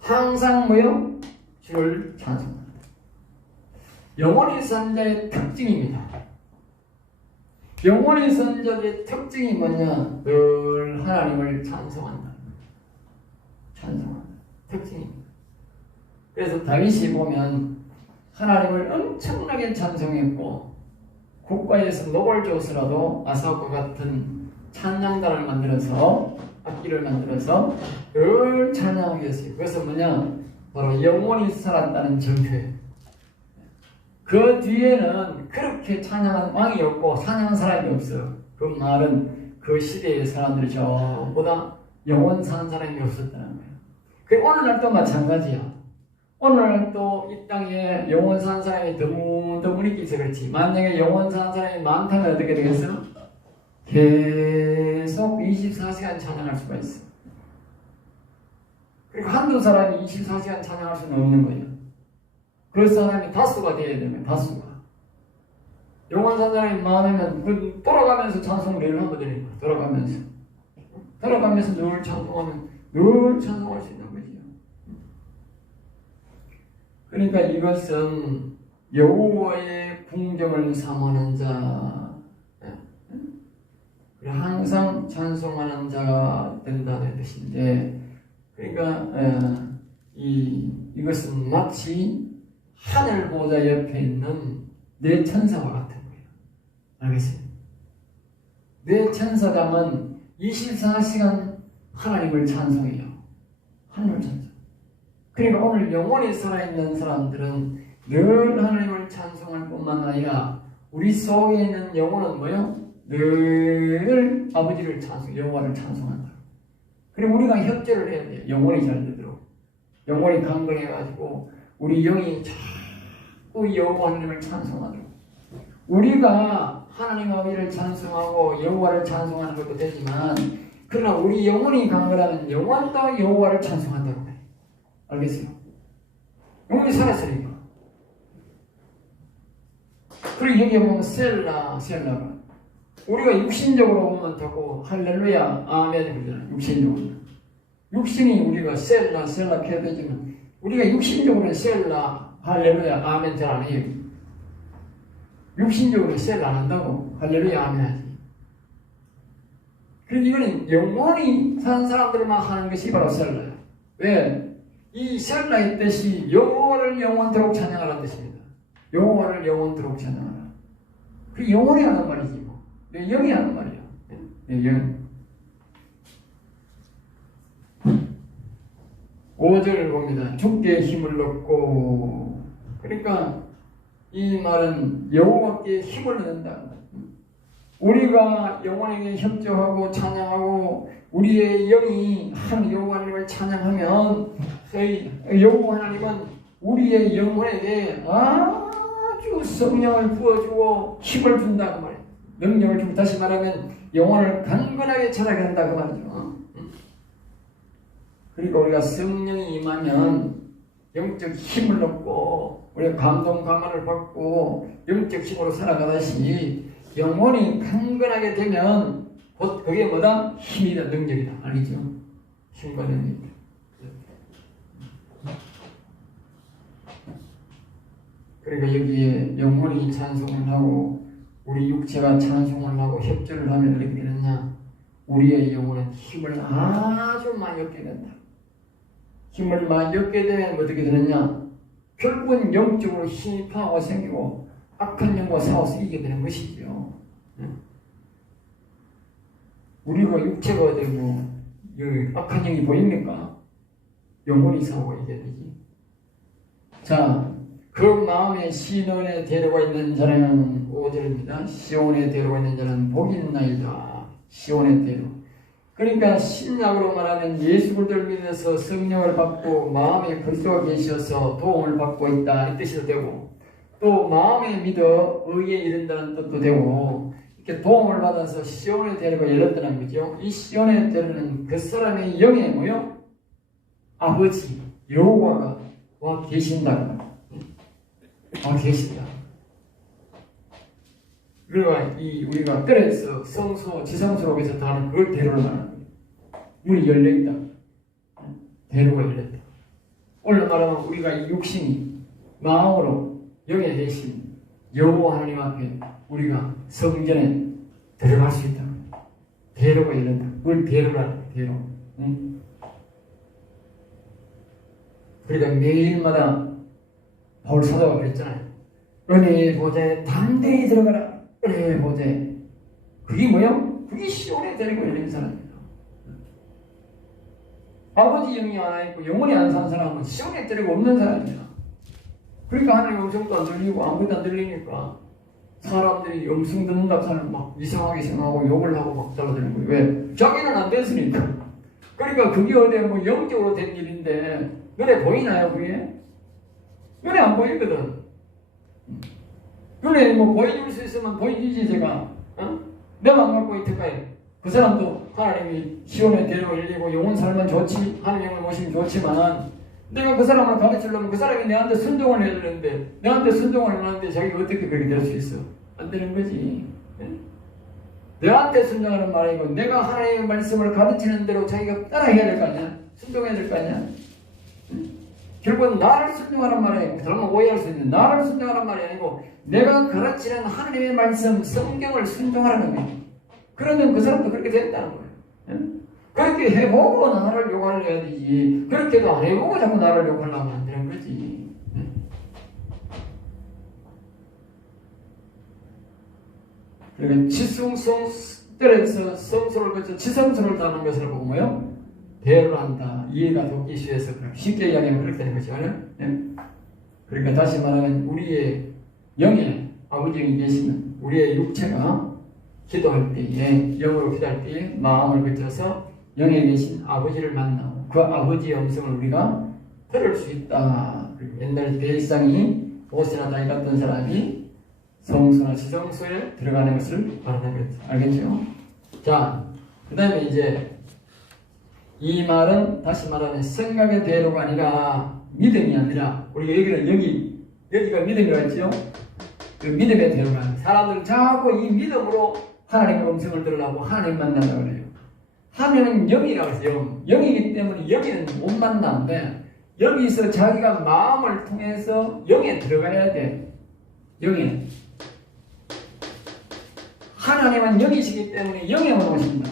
항상 뭐요? 주를 찬송합니다. 영원히 산 자의 특징입니다. 영원히 산 자의 특징이 뭐냐? 늘 하나님을 찬송한다. 찬송한다. 특징입니다. 그래서 다윗이 보면 하나님을 엄청나게 찬송했고, 국가에서 녹을 줘서라도 아사프과 같은 찬양단을 만들어서, 악기를 만들어서 늘 찬양하게 했어요. 그래서 뭐냐? 바로 영원히 살았다는 증표예요. 그 뒤에는 그렇게 찬양한 왕이 없고 찬양한 사람이 없어요. 그 말은 그 시대의 사람들이 전부 다 영원 사는 사람이 없었다는 거예요. 그 오늘날도 마찬가지야. 오늘날도 이 땅에 영원 사는 사람이 드물드물 있어서 그렇지. 만약에 영원 사는 사람이 많다면 어떻게 되겠어? 계속 24시간 찬양할 수가 있어. 그리고 한두 사람이 24시간 찬양할 수는 없는 거예요. 그 사람이 다수가 되어야 되면 다수가. 영원 사는 사람이 많으면 돌아가면서 찬송을 늘 하면 되니까. 돌아가면서 늘 찬송하면 늘 찬송할 수 있는 거지요. 그러니까 이것은 여호와의 궁정을 삼하는 자, 항상 찬송하는 자가 된다는 뜻인데, 그러니까 이것은 마치 하늘 보좌 옆에 있는 내 천사와 같은 거예요. 알겠어요? 내 천사감은 24시간 하나님을 찬송해요. 하나님을 찬송. 그러니까 오늘 영원히 살아있는 사람들은 늘 하나님을 찬송할 뿐만 아니라 우리 속에 있는 영혼은 뭐요? 늘 아버지를 찬송, 여호와를 찬송한다. 그리고 우리가 협조를 해야 돼요. 영혼이 잘 되도록. 영혼이 강건해가지고 우리 영이 자꾸 여호와 하나님을 찬송하도록. 우리가 하나님 아버지를 찬송하고 여호와를 찬송하는 것도 되지만, 그러나 우리 영혼이 강건하면 영혼도 여호와를 찬송한다고 해요. 알겠어요? 영혼이 살았으니까. 그리고 여기에 보면 셀라가 우리가 육신적으로 보면 자꾸 할렐루야 아멘 그러잖아요. 육신적으로. 육신이 우리가 셀라 해야 되지만 우리가 육신적으로는 셀라 할렐루야 아멘 잘 안 해요. 육신적으로 셀라 안 한다고 할렐루야 아멘 하지. 그런데 이거는 영원히 사는 사람들만 하는 것이 바로 셀라예요. 왜? 이 셀라의 뜻이 여호와를 영원토록 찬양하라는 뜻입니다. 여호와를 영원토록 찬양하라. 그 영원히 하는 말이지 뭐. 내 영이 하는 말이야. 내 영. 5절을 봅니다. 주께 힘을 얻고. 그러니까 이 말은 여호와께 힘을 얻는다. 우리가 영혼에게 협조하고 찬양하고 우리의 영이 한 여호와 하나님을 찬양하면 여호와 하나님은 우리의 영혼에게 아주 성령을 부어주고 힘을 준다 그 말이에요. 능력을 주고, 다시 말하면 영혼을 강건하게 자라게 한다 그 말이죠. 그리고 우리가 성령이 임하면 영적 힘을 얻고 우리가 감동 감화를 받고 영적 힘으로 살아가다시 영혼이 강건하게 되면 곧 그게 뭐다? 힘이다, 능력이다. 알겠죠? 힘과 능력이다. 그러니까 여기에 영혼이 찬송을 하고 우리 육체가 찬송을 하고 협조를 하면 어떻게 되느냐? 우리의 영혼은 힘을 아주 많이 얻게 된다. 힘을 많이 얻게 되면 어떻게 되느냐? 결국은 영적으로 힘이 파워가 생기고 악한 영과 싸워서 이기게 되는 것이죠. 우리가 육체가 되고 악한 영이 보입니까? 영혼이 싸우고 이게 되지. 자, 그 마음에 시온에 데려가 있는 자는 5절입니다. 시온에 데려가 있는 자는 복이 있나이다. 시온에 데려. 그러니까 신약으로 말하면 예수 그리스도를 믿어서 성령을 받고 마음에 그리스도가 계셔서 도움을 받고 있다 이 뜻이 되고, 또 마음에 믿어 의에 이른다는 뜻도 되고, 이렇게 도움을 받아서 시온의 대로가 열렸다는 거죠. 이 시온의 대로는 그 사람의 영에 뭐요? 아버지 여호와가 와 계신다. 와 계신다. 그리고 우리가 뜰에서 성소, 지성소록에서 다는 그걸 대로를 말하는 거예요. 문이 열려있다. 대로가 열렸다. 오늘 말하면 우리가 이 육신이 마음으로 영에 대신 여호와 하나님 앞에 우리가 성전에 들어갈 수 있다. 대로가 열렸다. 그걸 대로라는 거예요. 대로. 응? 그러니까 매일마다 바울 사도가 그랬잖아요. 은혜의 보좌에 담대히 들어가라. 은혜의 보좌에. 그게 뭐요? 그게 시온에 데리고 열린 사람입니다. 아버지 영이 하나 있고 영원히 안 사는 사람은 시온에 데리고 없는 사람입니다. 그러니까 하나님 음성도 안 들리고 아무것도 안 들리니까 사람들이 음성 듣는다고 사람 막 이상하게 생각하고 욕을 하고 막 따라다니는 거예요. 왜? 자기는 안 됐으니까. 그러니까 그게 어디 뭐 영적으로 된 일인데 눈에 보이나요 그게? 눈에 안 보이거든. 눈에 뭐 보여줄 수 있으면 보여주지 제가. 어? 내가 안 갖고 있을까요? 그 사람도 하나님이 시온에 데리고 열리고 영원 살면 좋지 하나님을 모시면 좋지만 내가 그 사람을 가르치려면 그 사람이 내한테 순종을 해야 되는데 내한테 순종을 안 하는데 자기가 어떻게 그렇게 될 수 있어? 안 되는 거지. 네? 내한테 순종하는 말이고 내가 하나님의 말씀을 가르치는 대로 자기가 따라해야 될 거 아니야? 순종해야 될 거 아니야? 결국은 나를 순종하는 말이에요. 그러면 오해할 수 있는데 나를 순종하는 말이 아니고 내가 가르치는 하나님의 말씀 성경을 순종하라는 거예요. 그러면 그 사람도 그렇게 된다는 거예요. 네? 그렇게 해보고 나를 욕을 해야 되지. 그렇게도 안 해보고 자꾸 나를 욕하려면 안 되는 거지. 그러니까 지성성들에서 성소를 거쳐 지성소를 다는 것을 보고 뭐요? 대를 한다. 이해가 돕기 쉬워서 쉽게 이야기하면 그렇게 되는 거죠. 네? 그러니까 다시 말하면 우리의 영에 아버지 영이 계시는 우리의 육체가 기도할 때에 영으로 기도할 때에 마음을 거쳐서 영에 계신 아버지를 만나고 그 아버지의 음성을 우리가 들을 수 있다. 옛날 대일상이 옷이나 다이 같던 사람이 성소나 지성소에 들어가는 것을 말하는 거죠. 알겠죠? 자, 그 다음에 이제 이 말은 다시 말하면 생각의 대로가 아니라 믿음이 아니라 우리가 여기는 여기가 믿음이라고 했죠? 그 믿음의 대로가 사람들은 자꾸 이 믿음으로 하나님의 음성을 들으려고 하나님 만나려고 그래요. 하나님은 영이라고 해서 영이기 때문에 영이는 못 만나는데 여기서 자기가 마음을 통해서 영에 들어가야 돼. 영에. 하나님은 영이시기 때문에 영에 오신다.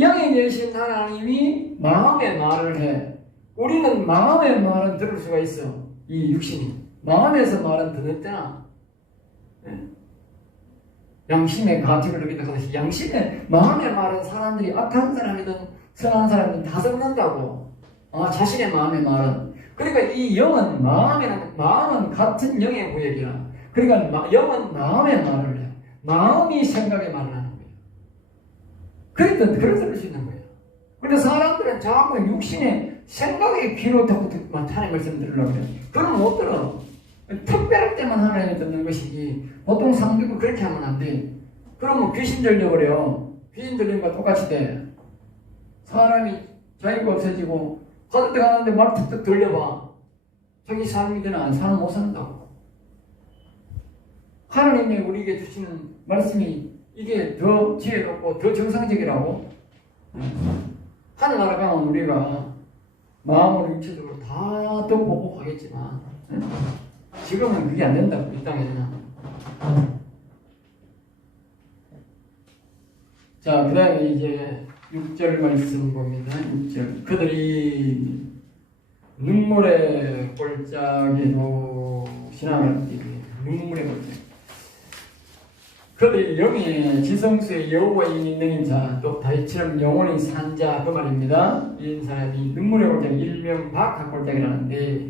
영에 계신 하나님이 마음의 말을 해. 우리는 마음의 말은 들을 수가 있어. 이 육신이. 마음에서 말은 듣는다. 양심의 가책을 느낀다고 해서 양심의 마음의 말은 사람들이 악한 사람이든 선한 사람이든 다 섞는다고. 자신의 마음의 말은. 그러니까 이 영은 마음은 같은 영의 구역이라. 그러니까 영은 마음의 말을 해. 마음이 생각의 말을 하는 거예요. 그러니까 그래서 들을 수 있는 거예요. 그런데 사람들은 자꾸 육신의 생각의 귀로 자꾸 하나님의 말씀 들으려고 해요. 그건 못 들어. 특별할 때만 하나님을 듣는 것이지 보통 상대도 그렇게 하면 안 돼. 그러면 귀신 들려버려. 귀신 들리는 거 똑같이 돼. 사람이 자유가 없어지고 가는 데 가는데 말 툭툭 들려봐. 자기 삶이 되나 사람 못 산다고. 하나님이 우리에게 주시는 말씀이 이게 더 지혜롭고 더 정상적이라고. 하늘나라 가면 우리가 마음으로 육체적으로 다 더 보고 가겠지만 지금은 그게 안 된다고. 이 땅에는. 자, 그 다음에 이제 6절 말씀 봅니다. 6절. 그들이 눈물의 골짜기로 신앙을 띠게. 눈물의 골짜기. 그들이 영의 지성수의 여호와의 있는 자, 또 다윗처럼 영원히 산 자, 그 말입니다. 이 사람이 눈물의 골짜기, 일명 박학 골짜기라는데,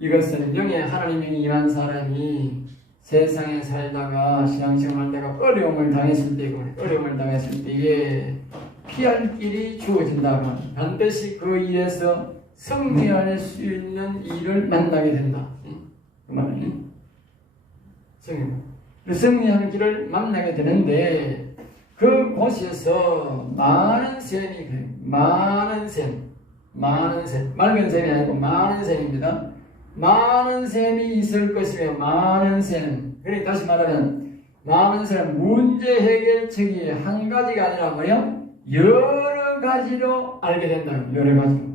이것은 영의 하나님이 임한 사람이 세상에 살다가 신앙생활 하다가 어려움을 당했을 때에 피할 길이 주어진다면 반드시 그 일에서 승리할 수 있는 일을 만나게 된다. 그 말은 승리. 승리하는 길을 만나게 되는데 그곳에서 많은 샘이 그래요. 많은 샘. 맑은 샘이 아니고 많은 샘입니다. 많은 샘이 있을 것이며 많은 샘. 그러니까 다시 말하면 많은 샘 문제 해결책이 한 가지가 아니라 뭐예요? 여러 가지로 알게 된다. 여러 가지로.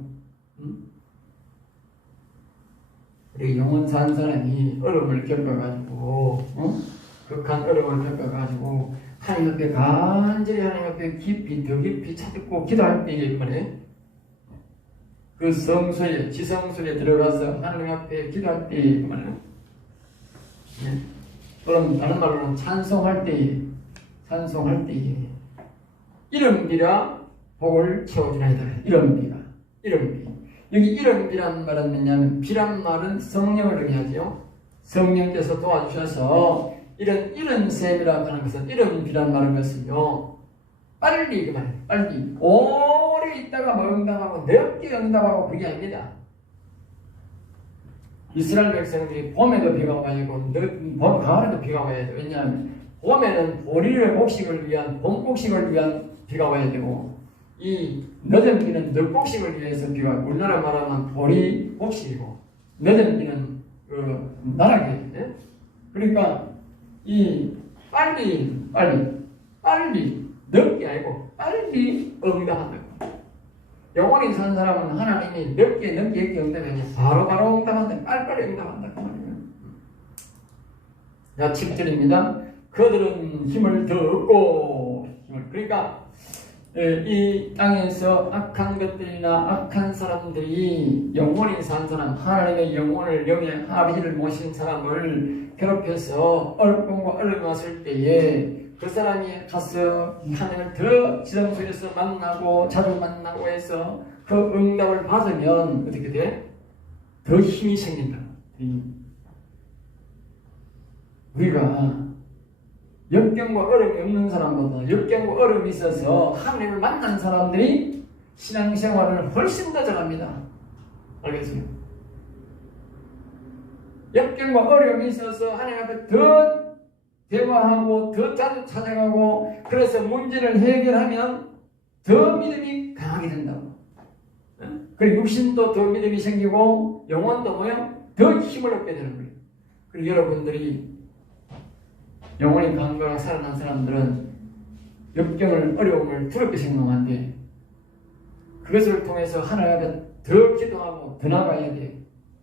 우리 영혼 산 사람이 어려움을 겪어가지고 극한 어려움을 겪어가지고 하나님 앞에 간절히 하나님 앞에 깊이 더 깊이 찾고 기도할 때 이게 뭐래? 그 성소에 지성소에 들어가서 하나님 앞에 기도할 때 말이에요. 그럼 다른 말로는 찬송할 때 이런 비라 복을 채워주나이다. 이런 비. 여기 이런 비란 말은 뭐냐면 비란 말은 성령을 의미하죠. 성령께서 도와주셔서 이런 셈이라고 하는 것은 이런 비란 말은 것은요. 빨리 그 말이에요. 빨리 오래 있다가 뭐 응답하고 넓게 응답하고 그게 아닙니다. 이스라엘 백성들이 봄에도 비가 와야고 가을에도 비가 와야 돼요. 왜냐하면 봄에는 보리의 곡식을 위한 봄 곡식을 위한 비가 와야 되고 이 늦은 비는 늦 곡식을 위해서 비가 우리나라 말하면 보리 곡식이고 늦은 비는 나락이에요. 예? 그러니까 이 빨리 늦게 아니고 빨리 응답한다. 영원히 산 사람은 하나님이 늦게 응답하냐 바로 응답한다. 빨리 응답한다. 그 말이에요. 자, 7절입니다. 그들은 힘을 더 얻고 그러니까 이 땅에서 악한 것들이나 악한 사람들이 영원히 산 사람, 하나님의 영혼을 영의 아버지를 모신 사람을 괴롭혀서 어렵고 어려움 왔을 때에 그 사람이 가서 하나님을 더 지성소에서 만나고 자주 만나고 해서 그 응답을 받으면 어떻게 돼? 더 힘이 생긴다. 우리가 역경과 어려움이 없는 사람보다 역경과 어려움이 있어서 하나님을 만난 사람들이 신앙생활을 훨씬 더 잘합니다. 알겠어요? 역경과 어려움이 있어서 하나님 앞에 더 대화하고 더 자주 찾아가고 그래서 문제를 해결하면 더 믿음이 강하게 된다고. 그리고 육신도 더 믿음이 생기고 영혼도 뭐요? 더 힘을 얻게 되는 거예요. 그리고 여러분들이 영혼이 강건하게 살아난 사람들은 역경을 어려움을 두렵게 생각하는데 그것을 통해서 하나님 앞에 더 기도하고 더 나가야 돼.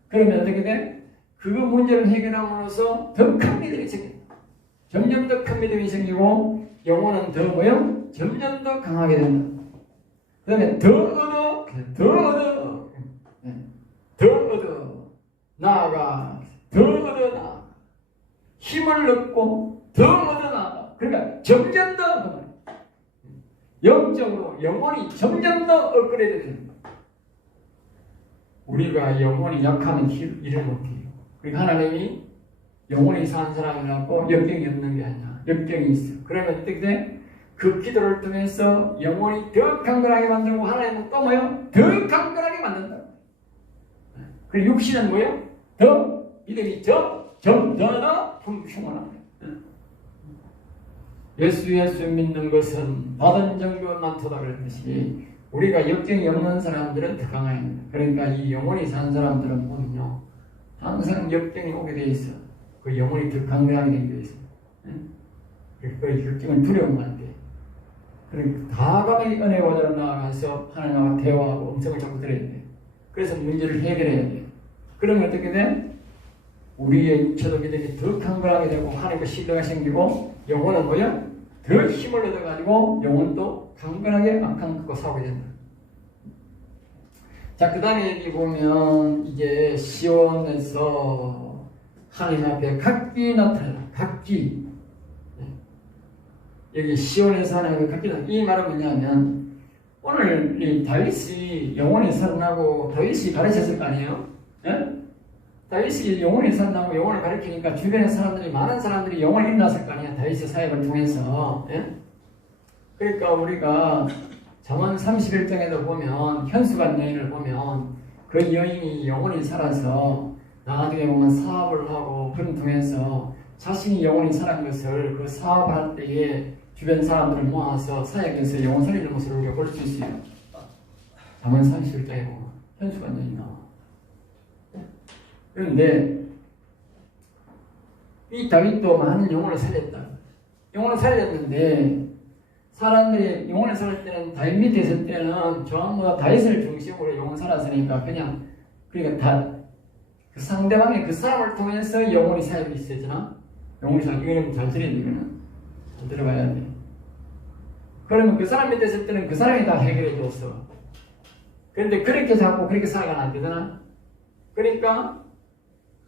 그러면 어떻게 돼? 그 문제를 해결함으로써 더 큰 믿음이 생긴다. 점점 더 큰 믿음이 생기고 영혼은 더 뭐요? 점점 더 강하게 된다. 그 다음에 더 얻어 나아가 더 얻어 힘을 얻고 더 얻어 나아가. 그러니까 점점 더 영적으로 영혼이 점점 더 업그레이드 됩니다. 우리가 영혼이 약하면 일을 못해요. 그러니까 하나님이 영혼이 산 사람이라고 역경이 없는 게 아니야. 역경이 있어. 그러면 어떻게 돼? 그 기도를 통해서 영혼이 더 강건하게 만들고 하나님은 또 뭐요? 더 강건하게 만든다. 그리고 육신은 뭐요? 더 믿음이 점점 더 풍성하다. 예수 믿는 것은 받은 정도만 도달할 것이 우리가 역경이 없는 사람들은 더 강합니다. 그러니까 이 영혼이 산 사람들은 보면요 항상 역경이 오게 돼 있어. 그 영혼이 더 강건하게 돼 있어. 그 역경은 두려움 안 돼. 그러니까 과감하게 은혜 보좌로 나아가서 하나님과 대화하고 음성을 잡고 들어야 돼. 그래서 문제를 해결해야 돼. 그러면 어떻게 돼? 우리의 육체도 믿음이 더 강건하게 되고 하나님과 신뢰가 생기고 영혼은 뭐야? 더 힘을 얻어가지고 영혼도 강건하게 악한 것과 싸우게 된다. 자, 그 다음에 여기 보면 이제 시온에서 하나님 앞에 각기 나타나. 각기. 여기 시온에서 하나님 앞에 각기 나타나. 이 말은 뭐냐면 오늘 이 다윗이 영혼이 살아나고 다윗이 가르쳤을 거 아니에요? 예? 다윗이 영혼이 살아나고 영혼을 가르치니까 주변의 사람들이 많은 사람들이 영혼이 일어났을 거 아니야. 다윗의 사역을 통해서. 예? 그러니까 우리가 잠언 31장에도 보면 현수간 여인을 보면 그 여인이 영혼이 살아서 나중에 보면 사업을 하고 그런 통해서 자신이 영원히 살아간 것을 그 사업할 때에 주변 사람들을 모아서 사역에서 영혼 살리는 모습을 우리가 볼 수 있어요. 잠언 31장에 보면 현수관념이 나와. 그런데 이 다윗도 많은 영혼을 살렸다. 영혼을 살렸는데 사람들이 영혼을 살릴 때는 다윗 밑에 있을 때는 전부 다 다윗을 중심으로 영혼 살았으니까 그냥 그러니까 다 그 상대방의 그 사람을 통해서 영혼이 사역이 있어야잖아. 영혼이 사역 이거는 잘 들어야 돼. 이거는 잘 들어봐야 돼. 그러면 그 사람 밑에 있을 때는 그 사람이 다 해결해 줬어. 그런데 그렇게 자꾸 그렇게 살아가면 안 되잖아. 그러니까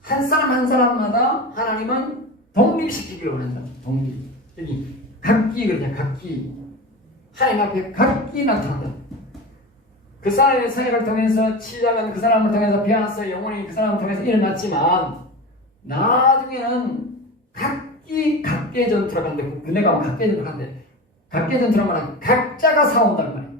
한 사람 한 사람마다 하나님은 독립시키기를 원한다. 독립. 여기 각기 그러냐 각기. 하나님 앞에 각기 나타난다. 그 사람의 사역을 통해서 시작은 그 사람을 통해서 배워서 영혼이 그 사람을 통해서 일어났지만 나중에는 각기의 전투를 하는데 군대 가면 각기의 전투를 하는데 각기의 전투를 하면 각자가 싸운단 말이야.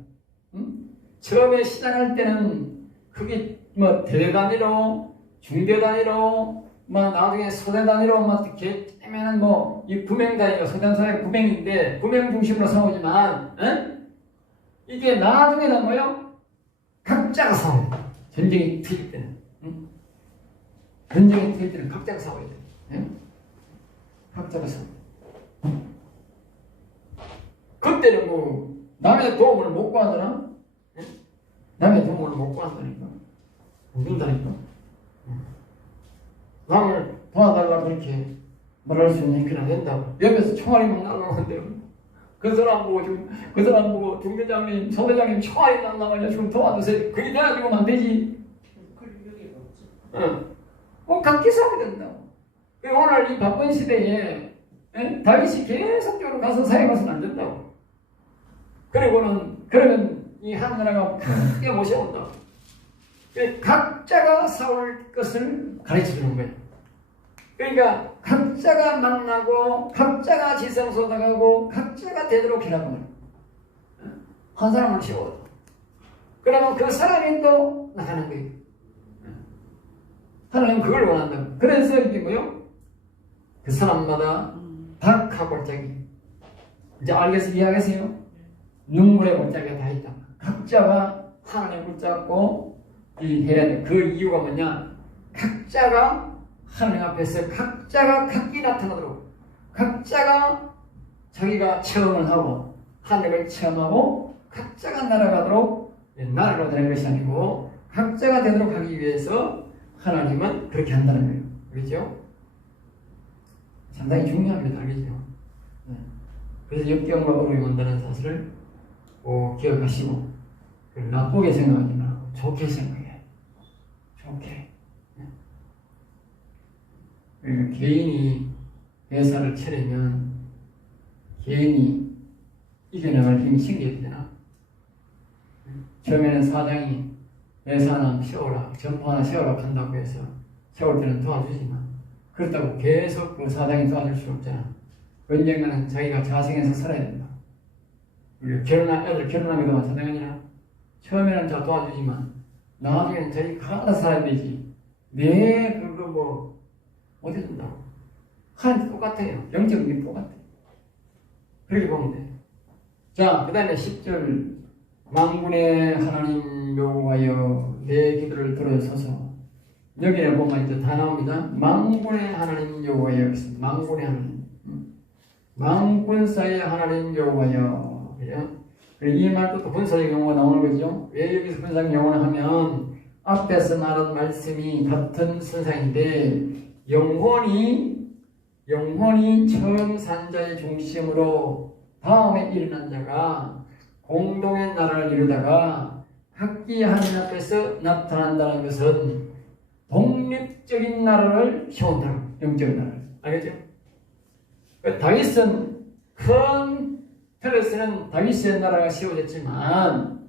응? 처음에 시작할 때는 그게 뭐 대대 단위로 중대 단위로 뭐 나중에 소대 단위로 뭐 이렇게 하면은 뭐 이 구명 단위가 소대사의 구명인데 구명 중심으로 싸우지만 응? 이게 나중에는 뭐요? 각자가 싸워야 돼. 전쟁이 틀릴 때는. 응? 전쟁이 틀릴 때는 각자가 싸워야 돼. 응? 각자가 싸워야 돼. 그때는 뭐 남의 도움을 못 구하잖아. 응? 남의 도움을 못 구한다니까. 못 준다니까. 응. 남을 도와달라고 그렇게 말할 수 있는 그나 된다고. 옆에서 총알이 막 날아가는데요. 그 사람 보고 중대장님, 소대장님 총알이 날아가냐 좀 도와주세요. 그게 돼가지고는 안 되지. 응. 꼭 각기 싸워야 된다고. 오늘 이 바쁜 시대에 다윗이 계속적으로 가서 사역해서는 안 된다고. 그러면 이 하나라가 크게 모셔온다고. 각자가 싸울 것을 가르쳐주는 거예요. 그러니까 각자가 만나고 각자가 지성소득하고 각자가 되도록 하라는 거예요. 한 사람을 세워도. 그러면 그 사람이 또 나가는 거예요. 하나님은 그걸 원한다. 그래서 이게 뭐요? 그 사람마다 박하 골짜기. 이제 이해하겠어요? 눈물의 골짜기가 다 있다. 각자가 하나님을 붙잡고 해야 돼. 그 이유가 뭐냐? 각자가 하나님 앞에서 각자가 각기 나타나도록 각자가 자기가 체험을 하고 하늘을 체험하고 각자가 날아가도록 나라가 되는 것이 아니고 각자가 되도록 하기 위해서 하나님은 그렇게 한다는 거예요. 그렇죠? 상당히 중요합니다. 알겠죠? 그래서 역경과 어려움이 온다는 사실을 기억하시고 나쁘게 생각하지 말고 좋게 생각해. 좋게. 개인이 회사를 차리면 개인이 이겨나갈 힘이 생겨야 되잖아. 처음에는 사장이 회사 하나 세워라, 점포 하나 세워라 한다고 해서 세울 때는 도와주지만 그렇다고 계속 그 사장이 도와줄 수 없잖아. 언젠가는 자기가 자생해서 살아야 된다. 우리 애들 결혼하기도 마찬가지냐. 처음에는 자 도와주지만 나중에는 자기가 알아서 살아야 되지. 그거 뭐 어디 준다고? 하나님 똑같아요. 영적인 게 똑같아요. 그렇게 보면 돼. 자, 그 다음에 10절 만군의 하나님 여호와여 내 기도를 들어서서 여기에 보면 이제 다 나옵니다. 만군의 하나님 여호와여 만군의 하나님 만군사의 하나님 여호와여 이 말도 또 분사적 용어가 나오는 거죠. 왜 여기서 분사적 용어를 하면 앞에서 말한 말씀이 같은 선상인데 영혼이 처음 산 자의 중심으로 다음에 일어난 자가 공동의 나라를 이루다가 각기 하나님 앞에서 나타난다는 것은 독립적인 나라를 세운다는 영적인 나라를. 알겠죠? 다윗은 큰 틀에서는 다윗의 나라가 세워졌지만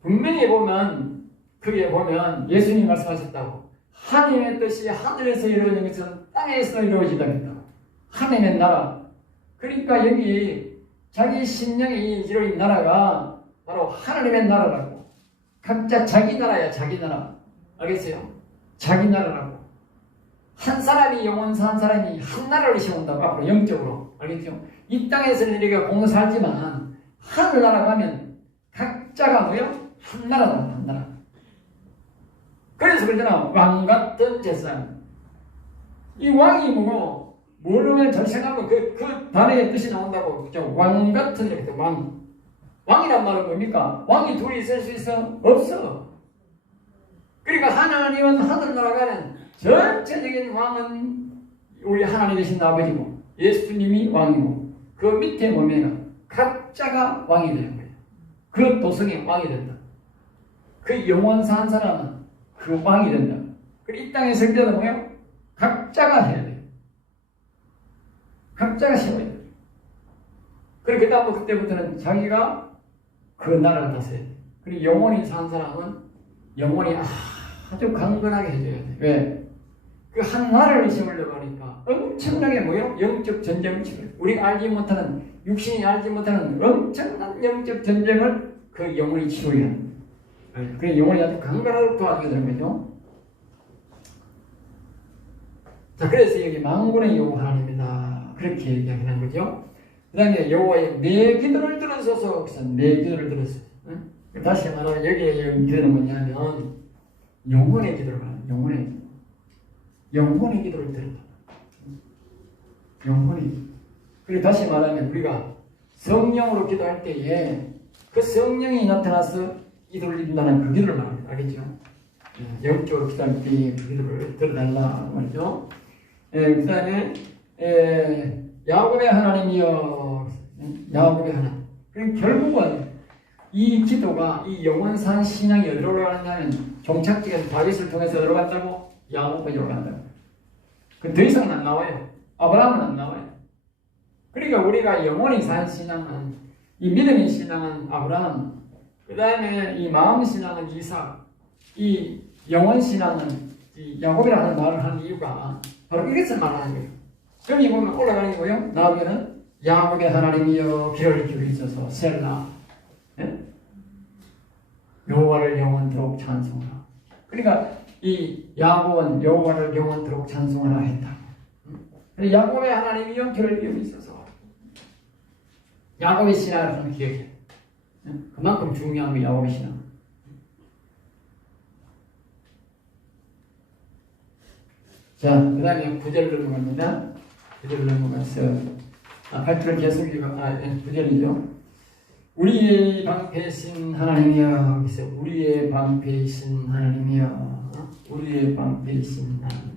분명히 보면 거기에 보면 예수님이 말씀하셨다고 하나님의 뜻이 하늘에서 이루어진 것은 땅에서 이루어지다. 하나님의 나라. 그러니까 여기 자기 심령이 이루어진 나라가 바로 하나님의 나라라고. 각자 자기 나라야. 자기 나라. 알겠어요? 자기 나라라고. 한 사람이 영원사 한 사람이 한 나라를 세운다고 앞으로 영적으로 알겠죠? 이 땅에서는 우리가 공로 살지만 하늘나라 가면 각자가 뭐요? 한 나라다 한 나라. 그래서 그러잖아 왕 같은 제사장. 이 왕이 뭐고 모르면 잘 생각하면 그 단어의 뜻이 나온다고 그죠? 왕 같은 이렇게 왕. 왕이란 말은 뭡니까? 왕이 둘이 있을 수 있어? 없어. 그러니까 하나님은 하늘나라 가는 전체적인 왕은 우리 하나님 되신 아버지고 예수님이 왕이고 그 밑에 보면 각자가 왕이 되는 거예요. 그 도성의 왕이 된다. 그 영원사 한 사람은 그 왕이 된다. 그리고 이 땅에 설 때도 뭐예요? 각자가 해야 돼요. 각자가 세워야 돼요. 그리고 그 다음 그때부터는 자기가 그 나라를 다스려야 돼요. 그리고 영원히 산 사람은 영원히 아주 강건하게 해줘야 돼요. 왜? 그 한 나라를 세우려고 하니까 엄청나게 뭐예요? 영적 전쟁을 치러요. 우리가 알지 못하는 육신이 알지 못하는 엄청난 영적 전쟁을 그 영혼이 치러야 합니다. 그래 영혼이 아주 강건하게 도와주게 되는 거죠. 자, 그래서 여기 만군의 여호와 하나님이다 그렇게 얘기하는 거죠. 그 다음에 여호와의 내 기도를 들으소서. 그래서 내 기도를 들으소서. 다시 말하면 여기에 기도는 뭐냐면 영혼의 기도를 말하는 영혼의 기도를 들었다. 영혼이. 그리고 다시 말하면 우리가 성령으로 기도할 때에 그 성령이 나타나서 기도를 이룬다는 그 기도를 말합니다. 알겠죠? 영적으로 기도할 때 그 기도를 들어달라 말이죠. 그 다음에 야곱의 하나님이여. 야곱의 하나님. 그럼 결국은 이 기도가 이 영원산 신앙이 어디로 가느냐면 종착지에서 다윗을 통해서 어디로 간다고? 야곱에로 간다고. 그 더 이상은 안 나와요. 아브라함은 안 나와요. 그러니까 우리가 영원히 산 신앙은 이 믿음의 신앙은 아브라함, 그 다음에 이 마음 신앙은 이삭, 이 영원 신앙은 이 야곱이라는 말을 하는 이유가 바로 이것을 말하는 거예요. 여기 보면 올라가는 게 뭐예요? 나오면은 야곱의 하나님이여 귀를 기울이소서 셀라. 네? 여호와를 영원토록 찬송하라. 그러니까 이 야곱은 여호와를 영원토록 찬송하라 했다. 야곱의 하나님이여 귀를 기울이소서. 야곱의 신앙을 하는 기억이에요. 그만큼 중요한 거 야곱의 신앙. 자, 그 다음에 9절을 넘어갑니다. 9절을 넘어가서 8절을 계속 읽어. 9절이죠. 우리의 방패이신 하나님이여. 그래서 우리의 방패이신 하나님이여. 우리의 방패이신 하나님이여.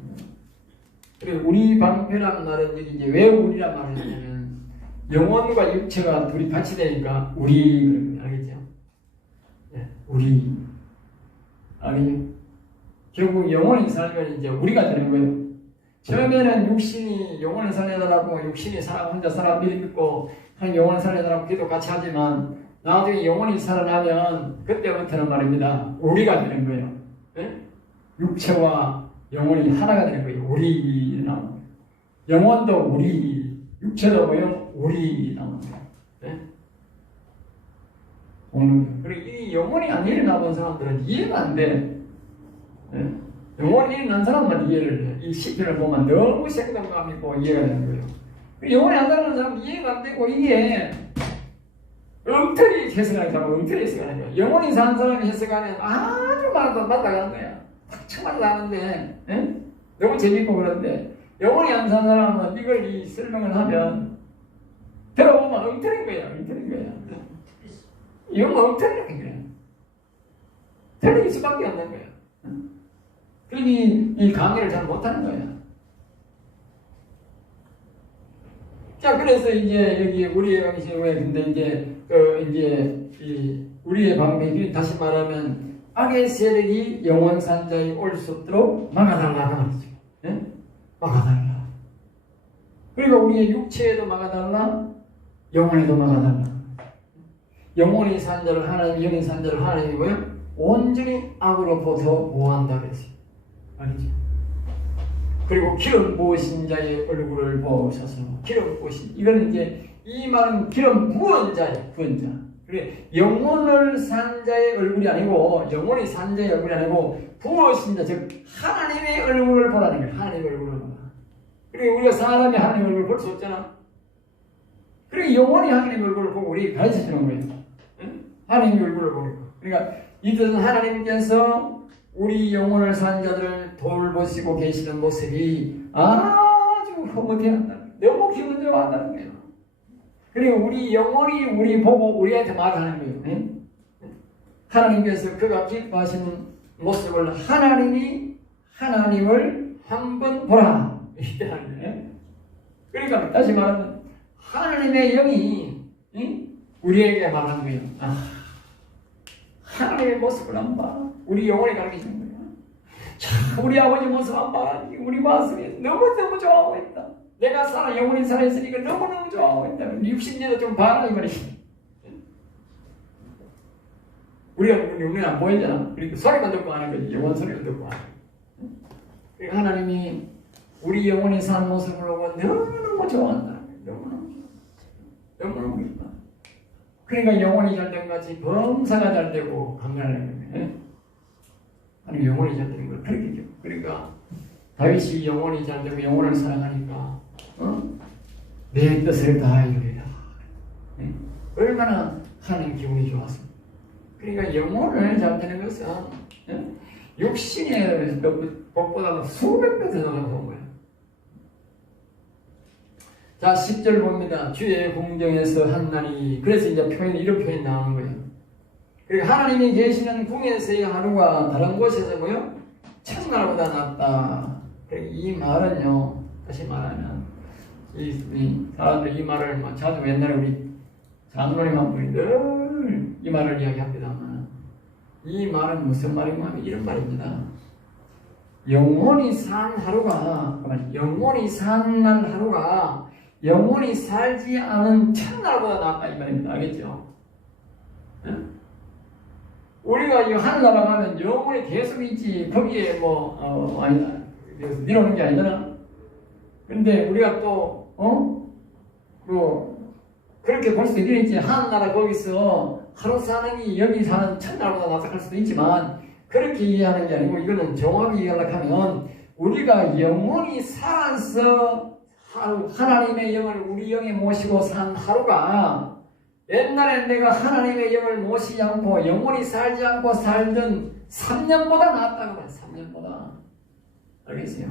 그리고 우리 방패란 말은 여기 이제 왜 우리란 말을 하냐면 영혼과 육체가 둘이 같이 되니까 우리, 알겠죠? 네, 우리. 알겠죠? 결국 영혼이 살면 이제 우리가 되는 거예요. 처음에는 육신이 영혼을 살려달라고 육신이 혼자 살아 믿고 한 영혼을 살려달라고 기도 같이 하지만 나중에 영혼이 살아나면 그때부터는 말입니다. 우리가 되는 거예요. 네? 육체와 영혼이 하나가 되는 거예요. 우리 나오는 거예요. 영혼도 우리, 육체도 뭐예요? 우리 나오는 거예요. 네? 그리고 이 영혼이 안 일어나 본 사람들은 이해가 안 돼. 네? 영혼이 일어난 사람만 이해를 해. 이 시편을 보면 너무 생동감 있고 이해가 되는 거예요. 영혼이 안 일어난 사람은 이해가 안 되고 이게 엉터리 해석하니까 엉터리 해석하는 거야. 영혼이 사는 사람이 해석하면 아주 맞다가는 거야. 정말 나는데 너무 재밌고 그런데 영혼이 안 사는 사람은 이걸 이 설명을 하면 들어보면 엉터리인 거야. 엉터리인 거야. 이건 엉터리인 거야. 틀릴 수밖에 없는 거야. 그러니 이 강의를 잘 못하는 거야. 자, 그래서 이제 여기 우리의 방식이 왜 근데 이제 이 우리의 방식이 다시 말하면 악의 세력이 영원 산자에 올 수 없도록 막아달라 말이죠. 네? 막아달라. 그리고 우리의 육체에도 막아달라, 영혼에도 막아달라. 영혼이 산 자를 하나님, 영이 산 자를 하나님이 뭐예요? 온전히 악으로부터 보호한다 그랬어요. 아니죠. 그리고 기름 부으신 자의 얼굴을 보셔서 기름 부으신, 이거는 이제 이 말은 기름 부은 자예요. 부은 자. 그래, 영혼을 산 자의 얼굴이 아니고, 영혼이 산 자의 얼굴이 아니고, 부어신 자, 즉, 하나님의 얼굴을 보라는 거예요. 하나님의 얼굴을 보라. 그리고 우리가 사람이 하나님의 얼굴을 볼 수 없잖아. 그리고 영혼이 하나님의 얼굴을 보고 우리 가르쳐 주는 거예요. 응? 하나님의 얼굴을 보고. 그러니까 이 뜻은 하나님께서 우리 영혼을 산 자들을 돌보시고 계시는 모습이 아주 흐뭇해한다. 너무 기분 좋아한다는 거예요. 그리고 우리 영혼이 우리 보고 우리한테 말하는 거예요. 응? 하나님께서 그가 기뻐하시는 모습을 하나님을 한번 보라. 이렇게 하는 거예요. 그러니까 다시 말하면 하나님의 영이 우리에게 말하는 거예요. 하나님의 모습을 안 봐. 우리 영혼이 가르치는 거예요. 참 우리 아버지 모습 안 봐. 우리 마음속에 너무너무 좋아하고 있다. 내가 살아 영혼이 살아있으니까 너무너무 좋아하고 있다. 육신에도 좀 봐라 이 말이지. 우리가 눈에 안 보이잖아. 그러니까 소리만 듣고 하는 거지. 영혼 소리를 듣고 하는 거지. 그러니까 하나님이 우리 영혼이 사는 모습을 보고 너무너무 좋아한다. 너무너무 기뻐. 그러니까 영혼이 잘된 같이 범사가 잘되고 강건하는 거예요. 아니 영혼이 잘되는 걸 그렇게 기뻐. 그러니까 다윗이 영혼이 잘되고 영혼을 사랑하니까 내 뜻을 다해주리라. 얼마나 하는 기분이 좋았습니다. 그러니까 영혼을 잘되는 것은 육신의 복보다 수백 배 더 좋은 거예요. 자, 10절 봅니다. 주의 궁정에서 한 날이. 그래서 이제 이런 표현이 나오는 거예요. 그리고 하나님이 계시는 궁에서의 하루가 다른 곳에서 뭐요? 첫날보다 낫다. 이 말은요, 다시 말하면, 이 사람들 이 말을 자주 옛날에 우리 장로님 한 분이 늘 이 말을 이야기합니다만, 이 말은 무슨 말인가 하면 이런 말입니다. 영혼이 산 날 하루가 영혼이 살지 않은 첫날보다 낫다 이 말입니다. 알겠죠? 응? 우리가 이 하늘나라 가면 영혼이 계속 있지 거기에 밀어오는 게 아니잖아. 근데 우리가 또 그렇게 볼 수도 있겠지. 하늘나라 거기서 하루 사는 게 여기 사는 첫날보다 낫다 할 수도 있지만 그렇게 이해하는 게 아니고 이거는 정확히 이해하려고 하면 우리가 영혼이 살아서 하나님의 영을 우리 영에 모시고 산 하루가 옛날에 내가 하나님의 영을 모시지 않고 영혼이 살지 않고 살던 3년보다 낫다고 봐요. 3년보다. 알겠어요?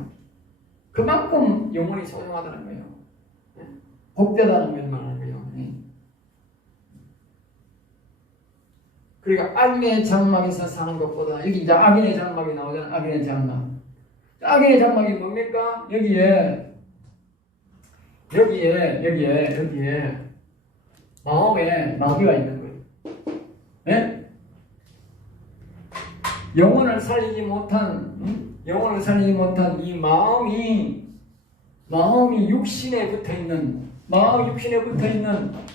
그만큼 영혼이 소중하다는 거예요. 복되다는 걸 말하는 거예요. 그러니까 악인의 장막에서 사는 것보다 여기 이제 악인의 장막이 나오잖아요. 악인의 장막. 악인의 장막이 뭡니까? 여기에 마음에 마귀가 있는 거예요. 네? 영혼을 살리지 못한 이 마음이 육신에 붙어 있는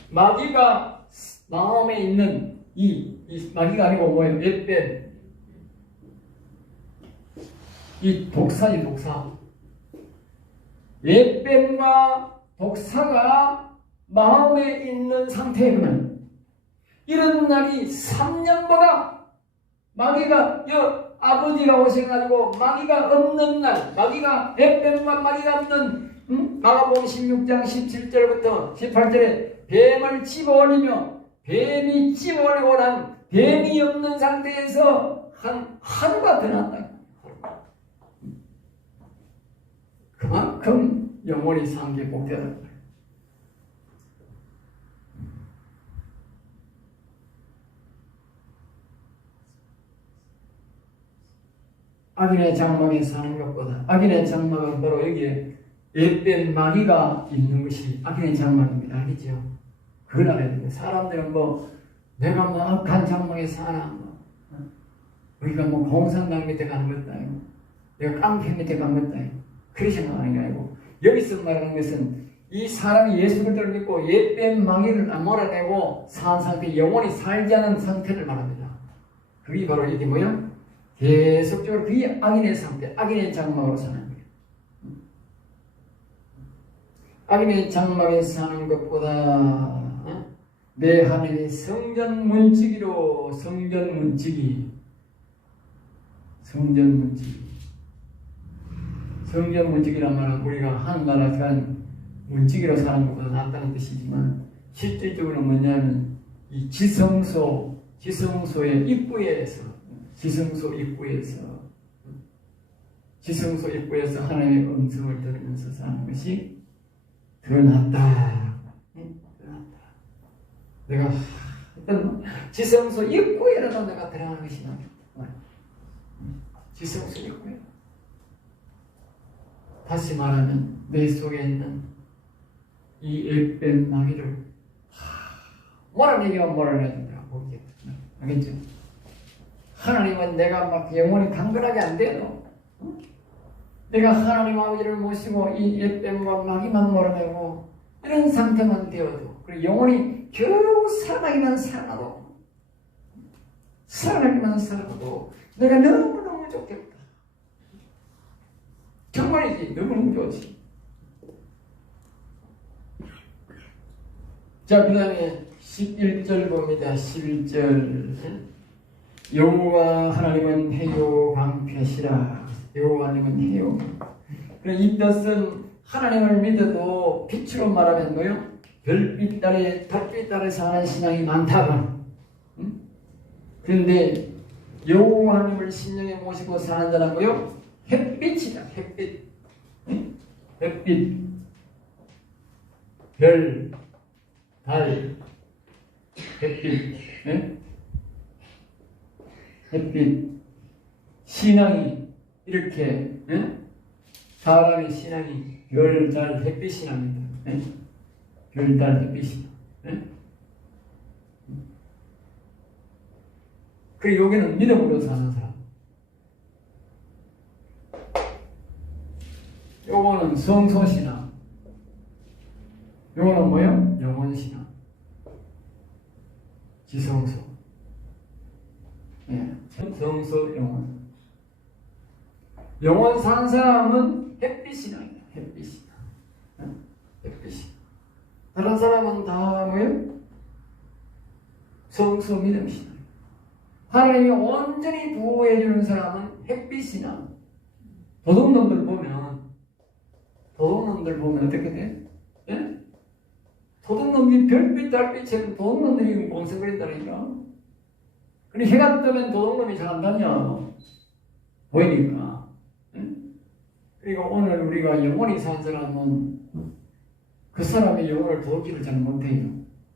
마귀가 마음에 있는 이 마귀가 아니고 뭐예요? 옅뱀. 이 독사지 독사. 옅뱀과 독사가 마음에 있는 상태이면 이런 날이 3년보다 마귀가 아버지가 오셔가지고 마귀가 없는 날, 옅뱀과 마귀가 없는 마가복음 16장 17절부터 18절에 뱀을 집어올리며 뱀이 집어올리고 난 뱀이 없는 상태에서 한 하루가 더 낫다. 그만큼 영혼이 산 게 복되다. 악인의 장막에 사는 것보다 악인의 장막은 바로 여기에 옅뱀 마귀가 있는 것이 악인의 장막입니다. 알겠죠? 그걸 알아야 됩니다. 사람들은 내가 악한 장막에 사나 우리가 공산당 밑에 가는 것도 아니고 내가 깡패 밑에 가는 것도 아니고 그렇게 생각하는 게 아니고 여기서 말하는 것은 이 사람이 예수 그리스도를 믿고 옅뱀 마귀를 몰아내고 산 상태, 영원히 살지 않은 상태를 말합니다. 그게 바로 이게 뭐야? 계속적으로 그게 악인의 상태, 악인의 장막으로 사는 거예요. 악인의 장막에 사는 것보다 내 하늘의 성전 문지기로 성전 문지기 성전 문지기란 말은 우리가 한나라 간 문지기로 사는 것보다 낫다는 뜻이지만 실질적으로 뭐냐면 이 지성소의 입구에서 하나님의 음성을 들으면서 사는 것이 더 낫다. 내가 어떤 지성소 입구에라도 내가 들어가는 것이 낫다. 지성소 입구에. 다시 말하면 내 속에 있는 이 앱뱀 마귀를 몰아내기만 몰아내야 된다. 알겠죠? 하나님은 내가 막 영혼이 강건하게 안 돼도 내가 하나님 아버지를 모시고 이 앱뱀과 마귀만 몰아내고 이런 상태만 되어도 그리고 영혼이 겨우 살아나기만 살아도 내가 너무너무 좋겠다. 정말이지. 너무너무 좋지. 자, 그 다음에 11절 봅니다. 11절. 여호와 하나님은 해요 방패시라. 여호와 하나님은 해요. 이 뜻은 하나님을 믿어도 빛으로 말하면 뭐요? 별빛 아래 달빛 아래 사는 신앙이 많다. 그런데 여호와 하나님을 신령에 모시고 사는 자는 뭐요? 햇빛이다. 햇빛. 별, 달, 햇빛. 햇빛. 신앙이 이렇게 사람의 신앙이 별, 달, 햇빛 신앙입니다. 별, 달, 햇빛 신앙. 그리고 여기는 믿음으로 사는 사람. 요거는 성소신앙. 요거는 뭐예요? 영혼신앙. 지성소. 성소 영혼. 영혼 사는 사람은 햇빛신앙이다. 햇빛신앙. 햇빛신앙. 다른 사람은 다 뭐예요? 성소 믿음신앙. 하나님이 온전히 보호해 주는 사람은 햇빛이나 도둑놈들 보면 어떻게 돼? 예? 도둑놈이 별빛 달빛처럼 도둑놈들이 멍성거린다니까. 그리고 해가 뜨면 도둑놈이 잘 안 다녀. 보이니까. 예? 그리고 오늘 우리가 영원히 산 사람은 그 사람의 영혼을 도둑질을 잘 못해요.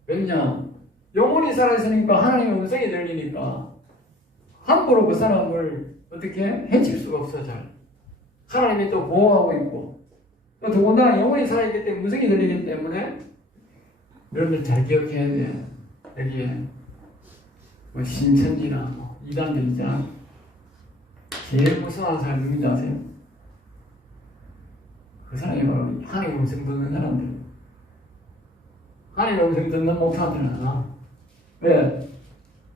왜냐? 영혼이 살아있으니까 하나님의 음성이 들리니까 함부로 그 사람을 어떻게 해칠 수가 없어. 잘 하나님이 또 보호하고 있고 또 더군다나 영혼이 살아있기 때문에 음성이 들리기 때문에 여러분들 잘 기억해야 돼. 여기에 뭐 신천지나 뭐 이단들 있잖아. 제일 무서워하는 사람이 누군지 아세요? 그 사람이 바로 하나님 음성 듣는 사람들. 하나님 음성 듣는 목사들은 안 와. 왜?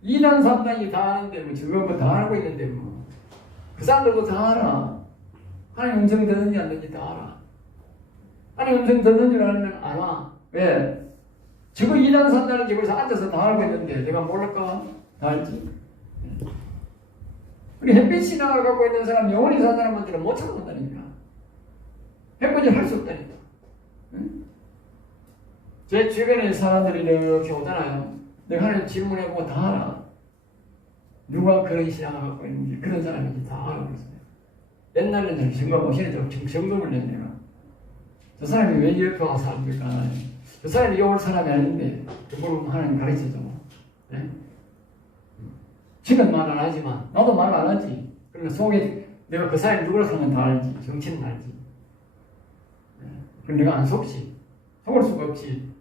2단 3단이 다 아는데 뭐 저거 뭐 다 알고 있는데 뭐 그 사람들도 다 알아. 하나님 음성 듣는지 안 듣는지 다 알아. 하나님 음성 듣는 줄 알면 안 와. 왜? 저거 2단 3단을 저기서 앉아서 다 알고 있는데 내가 모를까? 다 알지. 우리 햇빛 신앙을 갖고 있는 사람, 영원히 산 사람한테는 못 찾아간다니까. 햇빛을 할 수 없다니까. 응? 제 주변에 사람들이 이렇게 오잖아요. 내가 하나님 질문해보고 다 알아. 누가 그런 신앙을 갖고 있는지, 그런 사람인지 다 알고 있어요. 옛날에는 정말 멋있는 정금을 낸 내가. 저 사람이 왜 이렇게 와서 사람들까? 저 사람이 이올 사람이 아닌데, 그걸 하나님 가르쳐줘. 네? 지금 말 안 하지만, 나도 말 안 하지. 그러나 속에 내가 그 사람이 누구를 사는 다 알지. 정치는 알지. 네? 그럼 내가 안 속지. 속을 수가 없지.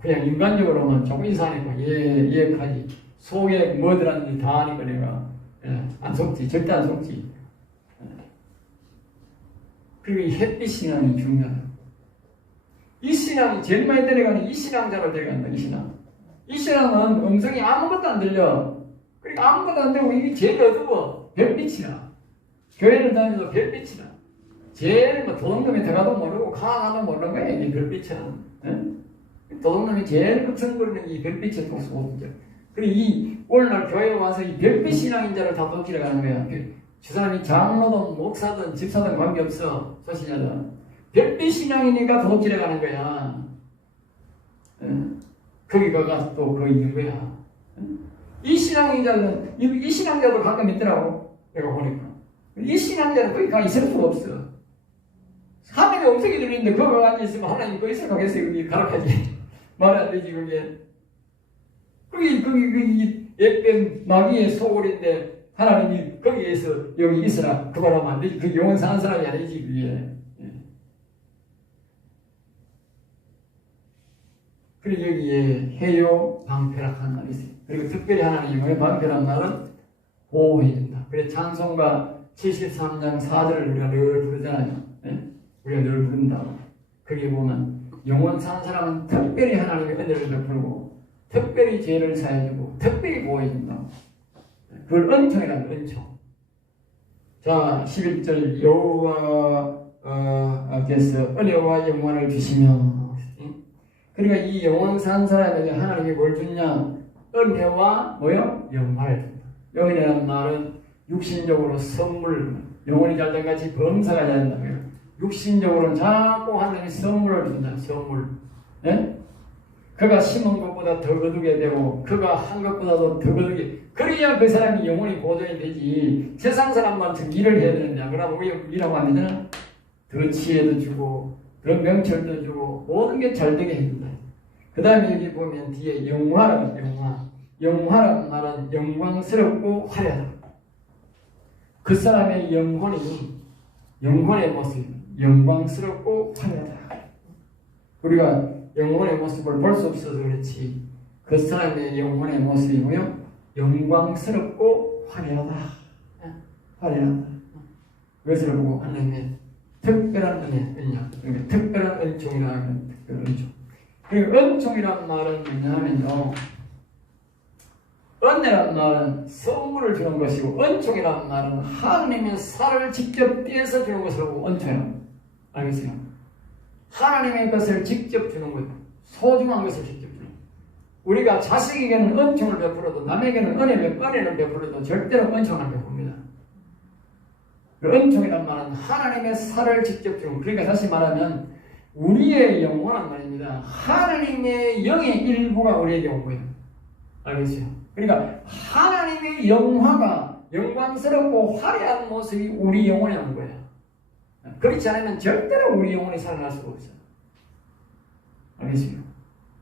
그냥 인간적으로만 조금 인사하니까 얘까지 속에 뭐 들었는지 다 아니까 내가 안 속지. 절대 안 속지. 그리고 이 햇빛 신앙이 중요하다. 이 신앙이 제일 많이 데려가는 이 신앙자로 데려간다. 이 신앙. 이 신앙은 음성이 아무것도 안 들려. 그러니까 아무것도 안 들리고 이게 제일 어두워. 별빛이나. 교회를 다니면서 별빛이나. 제일 뭐 도둑놈이 들어가도 모르고 가도 모르는 거야. 이게 별빛은. 도둑놈이 제일 걱정거리는 이 별빛의 독수공자. 그리고 이 오늘날 교회에 와서 이 별빛 신앙인 자를 다 도끼려 가는 거야. 저 사람이 장로든 목사든 집사든 관계없어. 소신자든 별빛 신앙이니까 도끼려 가는 거야. 거기 가서 또 그 있는 거야. 이 신앙인자는 이 신앙자도 가끔 있더라고. 내가 보니까 이 신앙자는 거기 가 있을 수가 없어. 하나님의 음성이 들리는데 거기 앉아있으면 하나님 거기 있을 가겠어요. 거기 가락하지. 말 안 되지 그게. 거기 옛뱀 마귀의 소굴인데 하나님이 거기에서 여기 있으라 그 말하면 안 되지. 그 영원 사는 사람이 아니지 그게. 그리고 여기에 해요 방패락한 말이 있어요. 그리고 특별히 하나님의 방패란 말은 보호해준다. 그래서 찬송가 73장 4절을 우리가 늘 부르잖아요. 네? 우리가 늘 부른다고. 거기 보면 영원 사는 사람은 특별히 하나님의 은혜를 베풀고 특별히 죄를 사해주고 특별히 보호해준다. 그걸 은총이라는 은총. 자 11절 여호와께서 은혜와 영원을 주시며 그러니까 이 영원 산 사람에게 하나님이 뭘 주냐? 은혜와 뭐요? 영화를 준다. 영이라는 말은 육신적으로 선물, 영혼이 잘 된 같이 범사가 잘 된다고요. 육신적으로는 자꾸 하나님이 선물을 준다. 선물. 네? 그가 심은 것보다 더 거두게 되고 그가 한 것보다도 더 거두게 그래야 그 사람이 영혼이 보존이 되지. 세상 사람만 좀 일을 해야 되는데 그러면 우리 일하고 안 되잖아. 더 지혜도 주고 더 명철도 주고 모든 게 잘 되게 해준다. 그 다음에 여기 보면 뒤에 영화라고 영화. 영화라는 말은 영광스럽고 화려하다. 그 사람의 영혼의 모습 영광스럽고 화려하다. 우리가 영혼의 모습을 볼 수 없어서 그렇지 그 사람의 영혼의 모습이 뭐요? 영광스럽고 화려하다. 화려하다. 그것을 보고 하나님의 특별한 은혜냐 특별한 은총이라는 하면 특별한 은총. 그리고 은총이란 말은 뭐냐면요 은혜란 말은 선물을 주는 것이고 은총이란 말은 하나님의 살을 직접 떼서 주는 것을 보고 은총이라고 알겠어요? 하나님의 것을 직접 주는 것 소중한 것을 직접 주는 것. 우리가 자식에게는 은총을 베풀어도 남에게는 은혜를 베풀어도 절대로 은총을 베풉니다. 은총이란 말은 하나님의 살을 직접 주는 그러니까 다시 말하면 우리의 영혼은 말입니다. 하나님의 영의 일부가 우리에게 온 거예요. 알겠어요? 그러니까 하나님의 영화가 영광스럽고 화려한 모습이 우리 영혼에 온 거예요. 그렇지 않으면 절대로 우리 영혼이 살아날 수가 없어요. 알겠어요?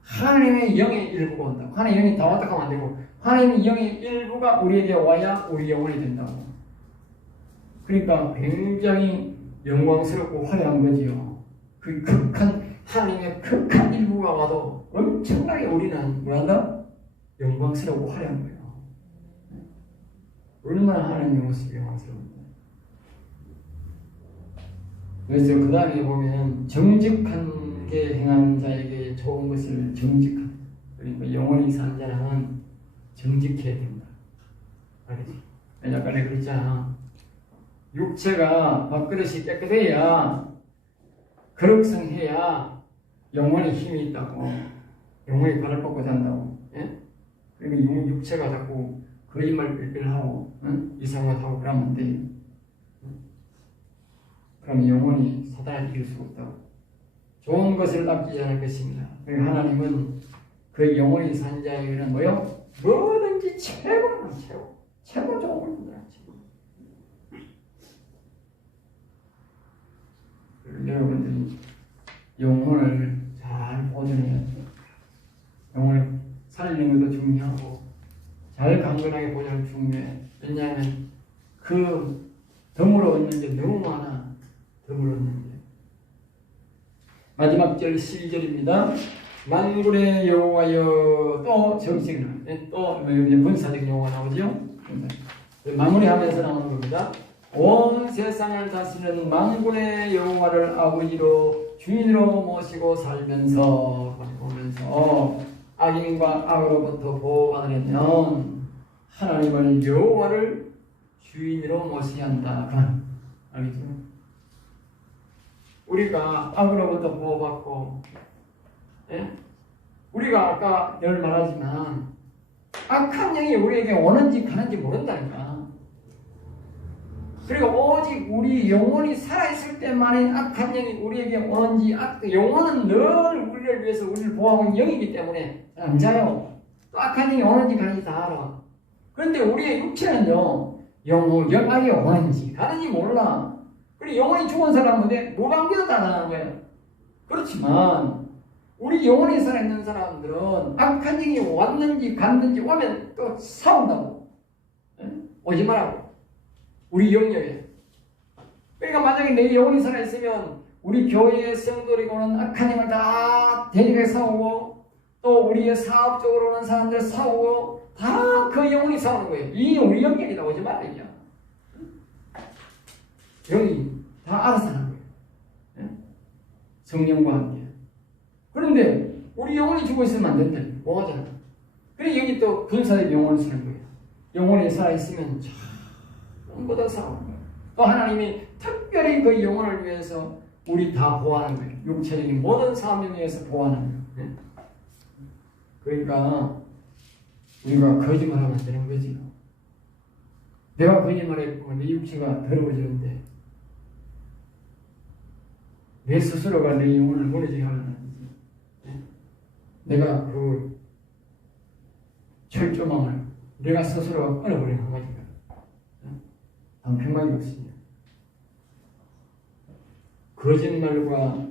하나님의 영의 일부가 온다고. 하나님의 영이 다 왔다 하면 안 되고 하나님의 영의 일부가 우리에게 와야 우리 영혼이 된다고. 그러니까 굉장히 영광스럽고 화려한 거지요. 그 하나님의 극한 일부가 와도 엄청나게 우리는 뭐한다? 영광스럽고 화려한 거예요. 얼마나 하나님의 모습이 영광스러운데. 그래서 그 다음에 보면 정직한 게 행하는 자에게 좋은 것을 정직한. 그러니까 영원히 산 자는 정직해야 된다. 알겠지? 아까 내가 그랬잖아. 육체가 밥그릇이 깨끗해야 거룩성해야 영혼에 힘이 있다고. 영혼이 발을 뻗고 잔다고. 예? 그러니까 육체가 자꾸 거짓말 빌빌하고 이상하다고 그러면 안 돼요. 그럼 영혼이 사단을 이길 수가 없다고. 좋은 것을 아끼지 않을 것입니다. 그러니까 하나님은 그 영혼이 산 자에게는 뭐요? 뭐든지 최고 좋은 겁니다. 여러분들이 영혼을 잘 보존해야 돼요. 영혼을 살리는 것도 중요하고 잘 강건하게 보존하는 중요해. 왜냐하면 그 덤으로 얻는 게 너무 많아. 덤으로 얻는 게. 마지막 절 12절입니다. 만군의 여호와여 또 정식 또 분사적 용어가 나오죠. 마무리하면서 나오는 겁니다. 온 세상을 다스리는 만군의 여호와를 아버지로 주인으로 모시고 살면서 보면서 악인과 악으로부터 보호받으려면 하나님을 여호와를 주인으로 모셔야 한다. 알겠죠? 우리가 악으로부터 보호받고 우리가 아까 늘 말하지만 악한 영이 우리에게 오는지 가는지 모른다니까. 그리고 오직 우리 영혼이 살아있을 때만이 악한 영이 우리에게 오는지, 영혼은 늘 우리를 위해서 우리를 보호하고 있는 영이기 때문에 안 자요. 또 악한 영이 오는지 가는지 다 알아. 그런데 우리의 육체는요, 악이 오는지 가는지 몰라. 그리고 영혼이 죽은 사람인데 무방비도 다 나가는 거예요. 그렇지만 우리 영혼이 살아있는 사람들은 악한 영이 왔는지 갔는지 오면 또 싸운다고. 오지 말라고. 우리 영역에. 그러니까 만약에 내 영혼이 살아있으면 우리 교회의 성도들이 오는 악한 영을 다 대적해 싸우고, 또 우리의 사업적으로 오는 사람들 싸우고, 다 그 영혼이 싸우는 거예요. 이 우리 영역이다. 오지 말라 이게. 영이 다 알아서 하는 거예요. 성령과 함께. 그런데 우리 영혼이 죽어 있으면 안 된다. 뭐하잖아. 그래 여기 또 군사의 영혼을 쓰는 거예요. 영혼이 살아있으면 전부 다 싸우는 거예요. 또 하나님이 특별히 그 영혼을 위해서 우리 다 보호하는 거예요. 육체적인 모든 사람을 위해서 보호하는 거예요. 그러니까 우리가 거짓말하면 안 되는 거지. 내가 거짓말했고 내 육체가 더러워지는데 내 스스로가 내 영혼을 무너지게 하려는 내가 그 철조망을 내가 스스로가 끊어버리는 한 가지가 방편하게 없습니다. 거짓말과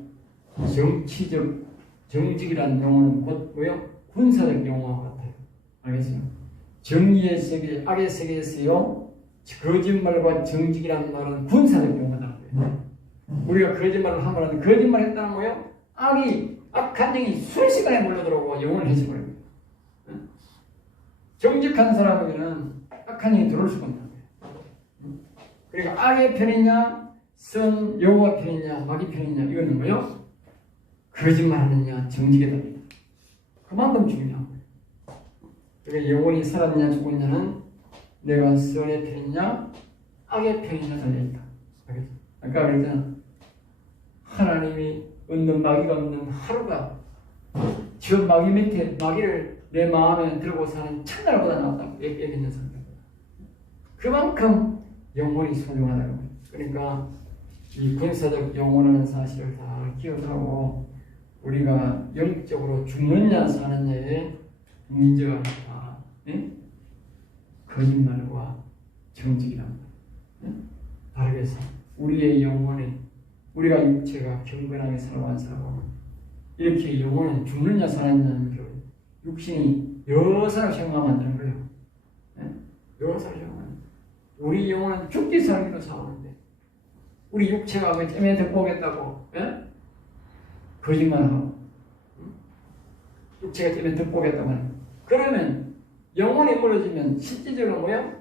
정직이라는 용어는 곧 뭐요? 군사적 용어와 같아요. 알겠어요? 정의의 세계, 악의 세계에서요, 거짓말과 정직이라는 말은 군사적 용어다. 우리가 거짓말을 하면 거짓말 했다는 거예요? 악한 영이 순식간에 몰려들어오고 영혼을 해쳐버려요. 정직한 사람에게는 악한 영이 들어올 수가 없는 거예요. 그러니까 악의 편이냐, 여호와 편이냐, 마귀 편이냐, 이거는 뭐요? 거짓말하느냐, 정직의 답이다. 그만큼 중요한 거예요. 그러니까 영혼이 살았냐, 죽었냐는 내가 선의 편이냐, 악의 편이냐 달려있다. 알겠죠? 아까 그랬잖아. 하나님이 얻는 마귀가 없는 하루가 저 마귀 밑에 마귀를 내 마음에 들고 사는 첫날보다 낫다고 얘기했는 사람. 그만큼 영혼이 소중하다고. 그러니까 이 군사적 영혼이라는 사실을 다 기억하고 우리가 영적으로 죽느냐 사느냐의 문제가 있다. 거짓말과 정직이란 말. 다르게 해서 우리의 영혼이 우리가 육체가 경건하게 살아온 사람은 이렇게 영혼은 죽느냐 사느냐는 육신이 여러 사람 생각하면 안 되는 거예요. 여러 사람 생각하면 우리 영혼은 죽기 살기로 사오는데 우리 육체가 그 때문에 듣고 오겠다고 거짓말하고 육체가 때문에 듣고 오겠다고 하는 그러면 영혼이 무너지면 실질적으로 뭐예요?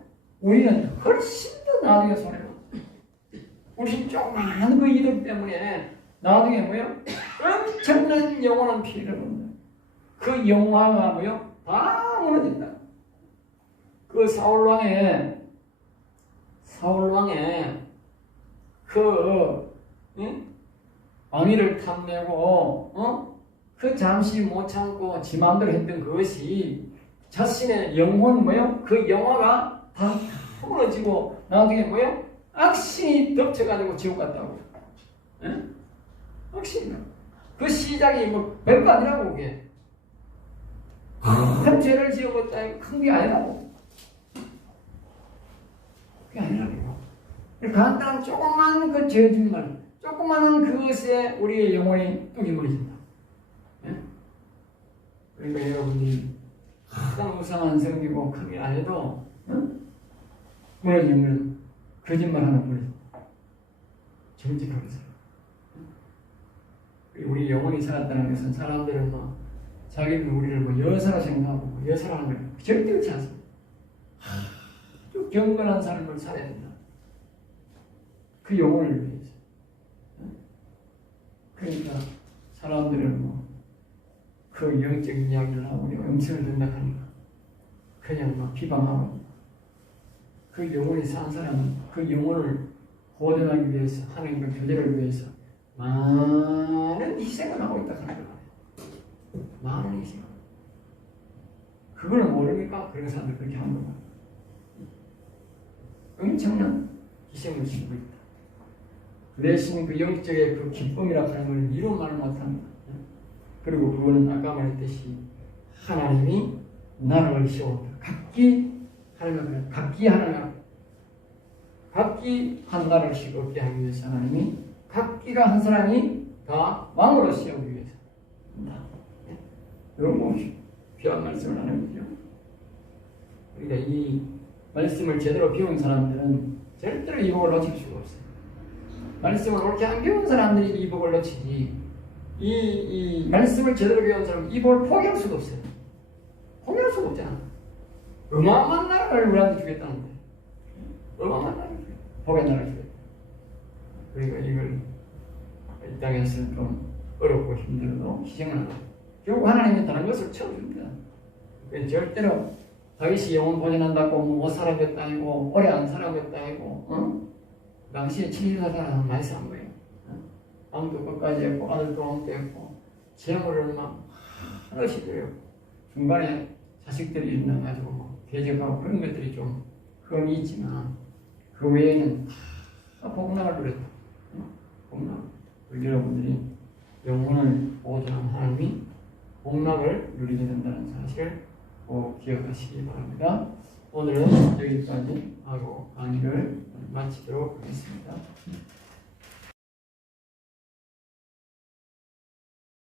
우리는 훨씬 더 나중에 손해가 우리 조그마한 그 이득 때문에 나중에 뭐요? 엄청난 영원한 피해를 본다. 그 영화가 뭐요? 다 무너진다. 그 사울왕의 그 왕위를 탐내고 그 잠시 못 참고 지 마음대로 했던 그것이 자신의 영혼 뭐요? 그 영화가 다 무너지고 나중에 뭐요? 악신이 덮쳐가지고 지옥 갔다고. 악신. 그 시작이 뭐 별거 아니라고 그게. 큰 죄를 지어봤자 큰 게 아니라고. 그게 아니라고. 간단한 조그만 그 죄 중에 말, 조그마한 그것에 우리의 영혼이 뚝이 무너진다. 그러니까 여러분이 가장 우상한 성기고 크게 안 해도 무너지면 거짓말 하나 무너진다. 정직하게 살아. 우리 영혼이 살았다는 것은 사람들은 뭐 자기는 우리를 뭐 여사라 생각하고 뭐 여사라는 걸 절대 그렇지 않습니다. 아주 경건한 삶을 살아야 된다. 그 영혼을 위해서. 그러니까 사람들은 뭐 그 영적인 이야기를 하고 음성을 듣는다 하니까 그냥 막 비방하고 그 영혼이 산 사람은 그 영혼을 보존하기 위해서 하나님과 교제를 위해서 많은 희생을 하고 있다 하는 거예요. 많은 희생. 그걸 모르니까 그런 사람들 그렇게 하는 거야. 엄청난 희생을 지고 있다. 그 대신 그 영적의 그 기쁨이라고 하는 걸 이루 말을 못합니다. 그리고 그거는 아까 말했듯이 하나님이 나라를 세웠다. 각기 하나님을 각기 하나님 각기 한 나라를 세우게 하기 위해서 하나님이 각기가 한 사람이 다 왕으로 세우기 위해서. 여러분 뭐 귀한 말씀을 하는 거죠. 그러니까 이 말씀을 제대로 배운 사람들은 절대로 이 복을 놓칠 수가 없어요. 말씀을 옳게 안 배운 사람들이 이 복을 놓치지, 이 말씀을 제대로 배운 사람은 이 복을 포기할 수가 없어요. 포기할 수가 없잖아. 어마어마한 나라를 우리한테 주겠다는데, 어마어마한 나라를 주겠다. 복의 나라를 주겠다. 그러니까 이걸 이 땅에서 좀 어렵고 힘들어도 희생을 하고 결국 하나님이 다른 것을 채워줍니다. 절대로 다윗이 영혼 보존한다고 못 살아겠다 아니고 오래 안 살아겠다 아니고 당시에 70살 사람 많이 산 거예요. 아무도 끝까지 했고 아들도 아무도 했고 재물을 막 하나씩 드려요. 중간에 자식들이 있나가지고 뭐 대적하고 그런 것들이 좀 흠이 있지만 그 외에는 다 복락을 누렸다. 복락. 여러분들이 영혼을 보존한 하나님이 복락을 누리게 된다는 사실을 꼭 기억하시기 바랍니다. 오늘은 여기까지 하고 강의를 마치도록 하겠습니다.